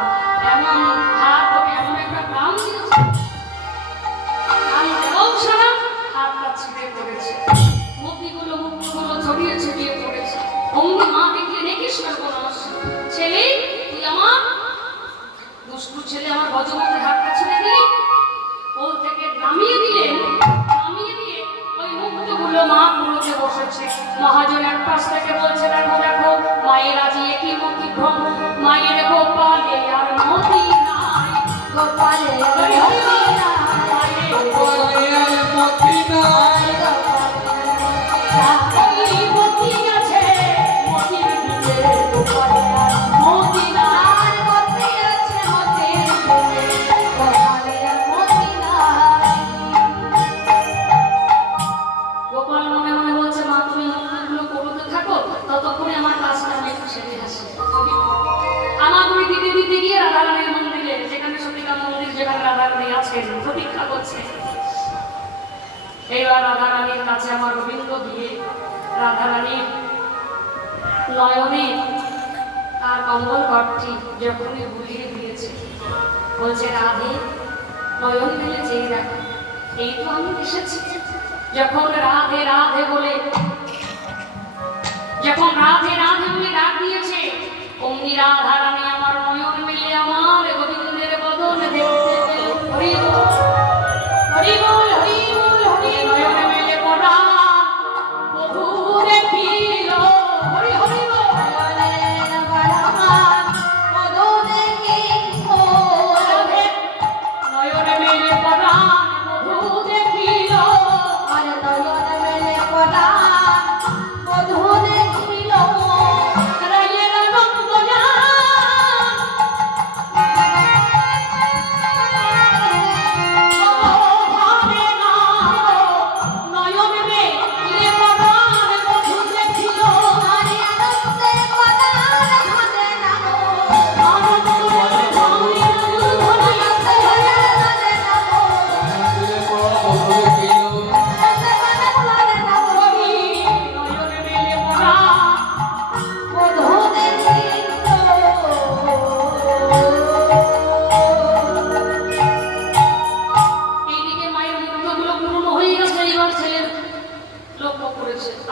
এমন হার ধরে এমন একটা প্রাণ দিয়েছে, হাতটা ছিঁড়ে পড়েছে, মতিগুলো মুখগুলো ছড়িয়ে ছিটিয়ে পড়েছে। অমনি মা দেখলে নেকিস সর্বনাশ, ছেলে তুই আমার দুষ্টু ছেলে, আমার গজমতির হাতটা ছিঁড়ে দিলি। কোল থেকে নামিয়ে দিলেন, নামিয়ে দিয়ে ওই মুক্তগুলো মা কুলোতে বসেছে। মহাজন এক পাশ থেকে বলছে দেখো দেখো মায়ের আজ একই মতি ভ্রম, মায়ের গোপালে আর মতি নাই, গোপালে আর মতি নাই, গোপালে আর মতি নাই, ওই মতি আছে মতির দিকে, গোপালে আর মতি নাই, মতি আছে মতির দিকে, গোপালে আর মতি নাই। গোপাল মনে মনে বলছে মা তুমি মুখগুলো করতে থাকো, ততক্ষণে আমার কাজটা আমি একটু সেরে আসি। আমাগুড়ি দিতে দিতে গিয়ে রাধারানীর মন্দিরে, যেখানে সতীকা মন্দির, যেখানে রাধারানী আছেন প্রতীক্ষা করছে। এইবার রাধারানীর কাছে আমার গোবিন্দ দিয়ে রাধারানীর নয়নে তার কম্বল ঘরটি যখনই বুলিয়ে দিয়েছে, বলছে রাধে নয়ন মেলে চেয়ে দেখো, এই তো আমি এসেছি। যখন রাধে রাধে বলে ডাক দিয়েছে, অমনি রাধারানী আমার নয়ন মেলে আমার গোবিন্দের বদন দেখতে পেল। হরি বল হরি বল হরি বল হরি, নয়ন মেলে পড়া বধূ দেখিল, হরি হরি বল নয়ন মেলে পড়া বধূ দেখিল, রায়ের গঙ্গা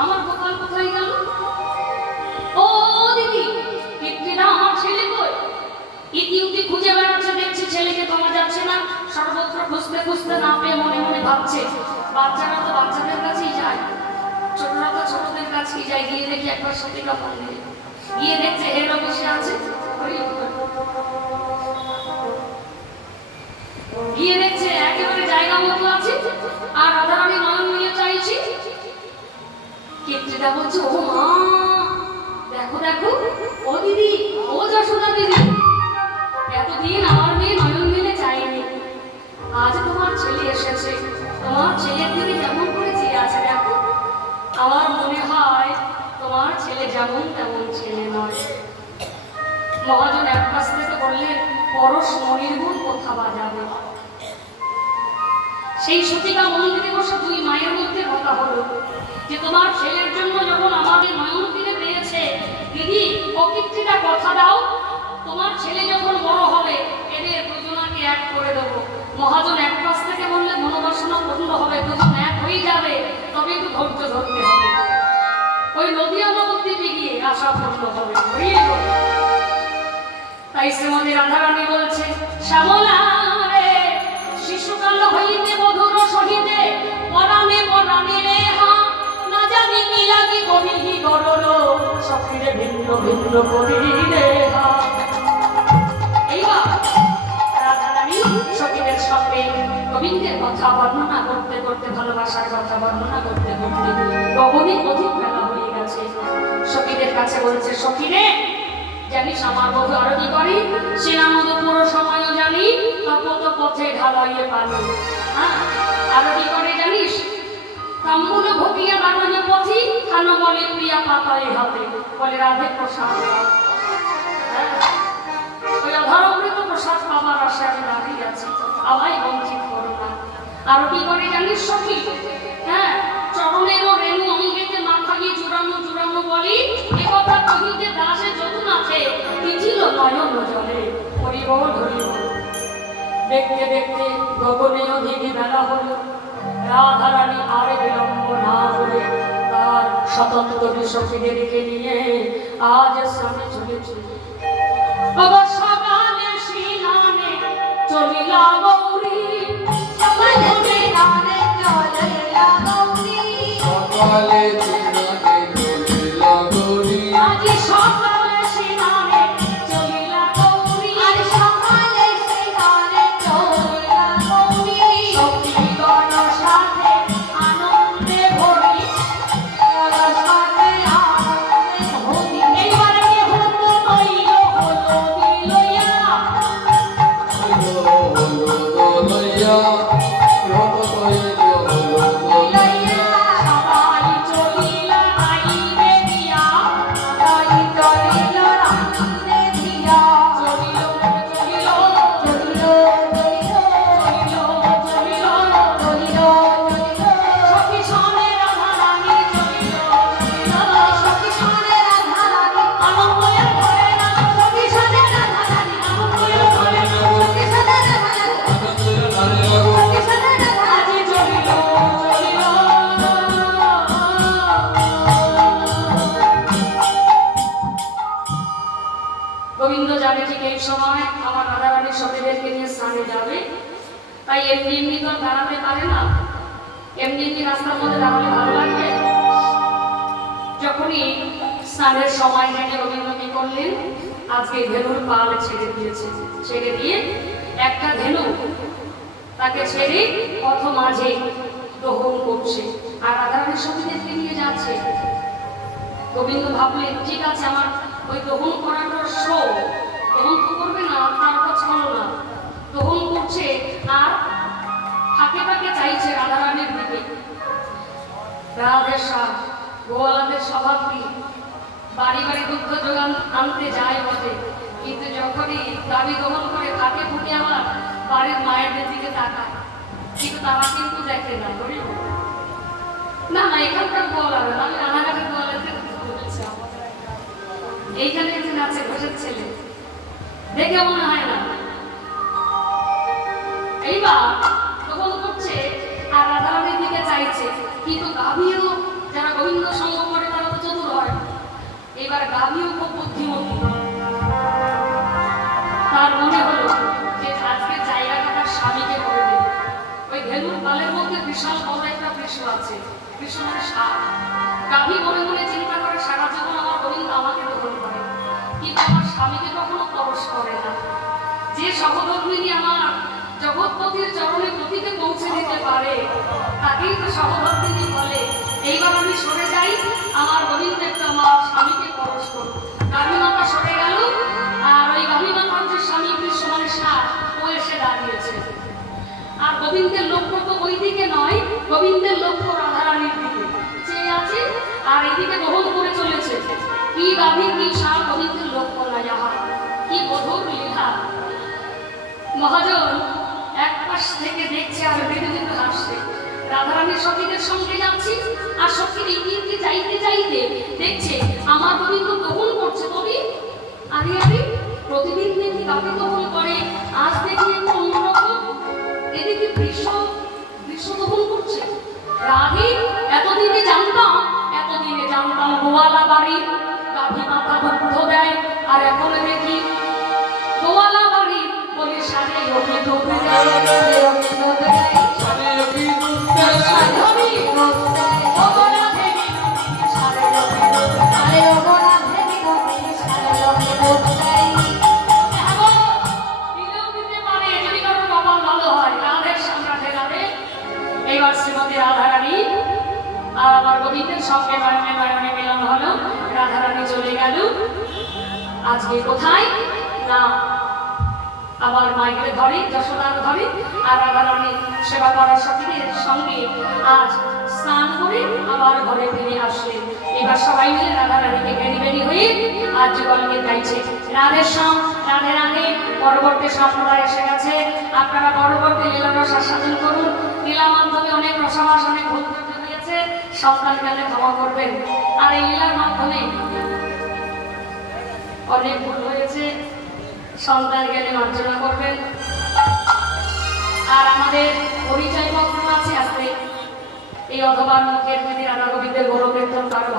আমার গোপাল কোথায় গেল? ও দিদি, পিতৃদা আমার ছেলে কই? ইতিউতি খুঁজে বেড়াচ্ছে, দেখছি ছেলেকে পাওয়া যাচ্ছে না। সর্বত্র খুঁজতে খুঁজতে না পেয়ে মনে মনে ভাবছে বাচ্চারা তো বাচ্চাদের কাছেই যায়, ছোটরা তো ছোটদের কাছেই যায়। গিয়ে দেখি একবার সতীকা মন্দিরে গিয়ে দেখছে হেরো বসে আছে, গিয়ে দেখছে একেবারে জায়গা মতো আছে, আর রাধারানী নয়ন মিলে চাইছি। ক্ষেত্রীটা বলছে ও মা দেখো দেখো, ও দিদি, ও যশোদা দিদি, এতদিন আমার মেয়ে নয়ন মিলে চাইনি, আজ তোমার ছেলে এসেছে। তোমার ছেলের দিদি যেমন করে চেয়ে আছে দেখো, আমার মনে হয় তোমার ছেলে যেমন তেমন ছেলে নয়। মহাজন এক পাশ থেকে বললেন পরশ মনির্গুণ কথা বাজাবে। সেই সতীকা মন্দিরে বসে দুই মায়ের মধ্যে কথা হলো যে তোমার ছেলের জন্য যখন আমাদের নয়ন ফিরে পেয়েছে, দিদি অকৃত্রিটা কথা দাও, তোমার ছেলে যখন বড় হবে এদের দুজনাকে এক করে দেবো। মহাজন এক পাশ থেকে বললে মনোবাসনা পূর্ণ হবে, দুজন এক হয়ে যাবে, তবে একটু ধৈর্য ধরতে হবে, ওই নদীয়া নবদ্বীপে গিয়ে আশা পূর্ণ হবে। তাই শ্রীমতী রাধারানী বলছে শ্যামলা রে শিশুকাল হইতে মধুর সহিতে পরাণে পরাণে রে হা, না জানি কি লাগি কবিহি গরল সখিরে ভিন্ন ভিন্ন করি রে হা। এইবার রাধারানী সখীদের সঙ্গে গোবিন্দের কথা বর্ণনা করতে করতে, ভালোবাসার কথা বর্ণনা করতে করতে গগনে অধিক বেলা হয়ে গেছে। সখীদের কাছে বলছে সখীরে জানিস আমার বধূ আরতি করি, সে আমদ পুরো সময়ও জানি, তপত পথে ঢালাইয়ে পানি। হ্যাঁ আরতি করে জানিস, তাম্বুল ভোগিয়া দাঁড়ানো পথি খানো বলে প্রিয়া পাতায় হাতে বলে রাধে প্রসাদ দাও। হ্যাঁ, ওই অধরামৃত প্রসাদ পাবার আশায় আমি দাঁড়িয়ে আছি, আমায় বঞ্চিত করো না। আরো কি করে জানিস সখী? হ্যাঁ, চরণেরও রেণু অঙ্গেতে মাথা গিয়ে জুড়ানো জুড়ানো বলি একথা কহিতে দাসে যত নাচে তিছিল নয়ন জলে। হরিবল হরিবল। দেখতে দেখতে গগনে অধিকে বেলা হলো, রাধারানী আর বিলম্ব না করে তার স্বতন্ত্র সখীদেরকে নিয়ে আজ স্নানে চলেছে। আবার সকালে স্নানে চলিলা গৌরী, সকালে স্নানে চলিলা গৌরী, সকালে চিরাগে চলিলা গৌরী, আজি সকালে স্নানে চলিলা গৌরী, আর সকালে স্নানে চলিলা গৌরী, সখীগণ সাথে আনন্দে ভরি। সাথে আনন্দে ভরি। এইবার কেহ তো কইল হলো দিলইয়া, হলো দোলইয়া, রব কইল হলো দোলইয়া, সবাই চলিলা আইবে দিয়া, সবাই চলিল রামনে দিয়া, চলিল চলিল চলিল চলিল চলিল চলিল চলিল চলিল, সখী সনে রাধারানী চলিল চলিল, সখী সনে রাধারানী, আনন্দে ভরে না সখী সনে রাধারানী, আনন্দে ভরে না সখী সনে রাধারানী, আনন্দে নারে লাগো, সখী সনে রাধারানী। আজি চলিল চলিল। গোবিন্দ জানে ঠিক এই সময় আমার রাধারানীর সখীদেরকে নিয়ে স্নানে যাবে, তাই এমনি এমনি তো দাঁড়াতে পারে না। এমনি এমনি রাস্তার মধ্যে দাঁড়ালে ভালো লাগবে? যখনই স্নানের সময় জেনে গোবিন্দ কি করলেন, আজকে ধেনুর পাল ছেড়ে দিয়েছে। ছেড়ে দিয়ে একটা ধেনু তাকে ছেড়ে পথ মাঝে দহন করছে আর রাধারানীর সখীদেরকে নিয়ে যাচ্ছে। গোবিন্দ ভাবলেন ঠিক আছে, আমার ওই দহন করাটা শো, দহন তো করবে না, তার কাজ হলো না, দহন করছে আর ফাঁকে ফাঁকে চাইছে রাধারানীর দিকে। রাধের সাপ গোয়ালাদের স্বভাব কি, বাড়ি বাড়ি দুগ্ধ যোগান আনতে যায় বটে, কিন্তু যখনই দাবি দহন করে ফাঁকে ফুটে আবার বাড়ির মায়েদের দিকে তাকায়, কিন্তু তারা কিন্তু দেখে না। না না, এখানকার গোয়ালারা, আমি রানাঘাটের গোয়ালাদের বলেছি, এইখানে একজন আছে ঘোষের ছেলে, দেখে মনে হয় না। এইবার তখন করছে আর রাধারানীর দিকে চাইছে, কিন্তু গাভীও যারা গোবিন্দ সঙ্গ করে তারা তো চতুর হয়। এইবার গাভীও খুব বুদ্ধিমতী, তার মনে হলো যে আজকে জায়গাটা তার স্বামীকে করে দেবে। ওই ধেনুর পালের মধ্যে বিশাল বড় একটা বৃষ আছে, বৃষ মানে সাপ। গাভী মনে মনে চিন্তা করে সারা জীবন আমার গোবিন্দ আমাকে দখল করে, কিন্তু আমার স্বামীকে কখনো পরশ করে না। যে সহধর্মিনী আমার জগৎপতির চরণে পতিতে পৌঁছে দিতে পারে তাকেই তো সহধর্মিনী বলে। এইবার আমি সরে যাই, আমার গোবিন্দ একটু আমার স্বামীকে পরশ করো। গাভী মাতা সরে গেল আর ওই গাভী মাতার যে স্বামী বৃষ মানে সাপ, ও এসে দাঁড়িয়েছে। আর গোবিন্দের লক্ষ্য তো ওই দিকে নয়, গোবিন্দের লক্ষ্য রাধারানীর দিকে চেয়ে আছে আর এদিকে দহন করে চলেছে। কি গাভী কি সাপ, গোবিন্দের লক্ষ্য না যাহা, কি মধুর লীলা। মহাজন এক পাশ থেকে দেখছে আর মৃদু মৃদু হাসছে। রাধারানীর সখীদের সঙ্গে যাচ্ছি আর সখীর ইঙ্গিতে যাইতে যাইতে দেখছে আমার গোবিন্দ দহন করছে। তবে আরে আরে, প্রতিদিন দেখি গাভী দহন করে, আজ দেখি একটু অন্যরকম। এদিকে বৃষ দহন করছে। রাধে এতদিনে জানতাম গোয়ালা বাড়ির গাভী মাথা দুগ্ধ দেয়, আর এখন দেখি গোয়ালা বাড়ি বলে সারে ওকে দুধ দেয়, ওকে দুধ দেয়, সারে অভি দুধ সাধবী দুধ দেয়, গোয়ালা দেবী সারে ওকে দুধ দেয়। আরে ও গোরা দেবী গোপী সারে লোকে দুধ দেয়। এখন দিলেও দিতে পারে যদি কারোর কপাল ভালো হয়। রাধের সম্রাটে রাধে। এইবার শ্রীমতী রাধারানী আর আমার গোবিন্দের সঙ্গে নয়নে নয়নে মিলন হলো। রাধারানী চলে গেল। আজকে কোথায় না আমার মায়ের ঘরে, যশোদার ঘরে, আর রাধারানী সেবা করার সাথে সঙ্গে আজ স্নান করে আবার ঘরে ফিরে আসলেন। এবার সবাই মিলে রাধারানীকে বেরি বেরি হয়ে আজ যুগলকে গাইছে রাধে শ্যাম রাধে রাধে। পরবর্তী সম্প্রদায় এসে গেছে, আপনারা পরবর্তী লীলারস আস্বাদন করুন। লীলা মাধ্যমে অনেক রসবাস, অনেক ভুল ত্রুটি হয়েছে, সন্তান জ্ঞানে ক্ষমা করবেন। আর এই লীলার মাধ্যমে অনেক ভুল হয়েছে, সন্তান জ্ঞানে মার্জনা করবেন। আর আমাদের পরিচয় পত্র আছে আজকে এই অথবা মুখের যদি রাধা গোবিন্দের গৌরব কীর্তন কারো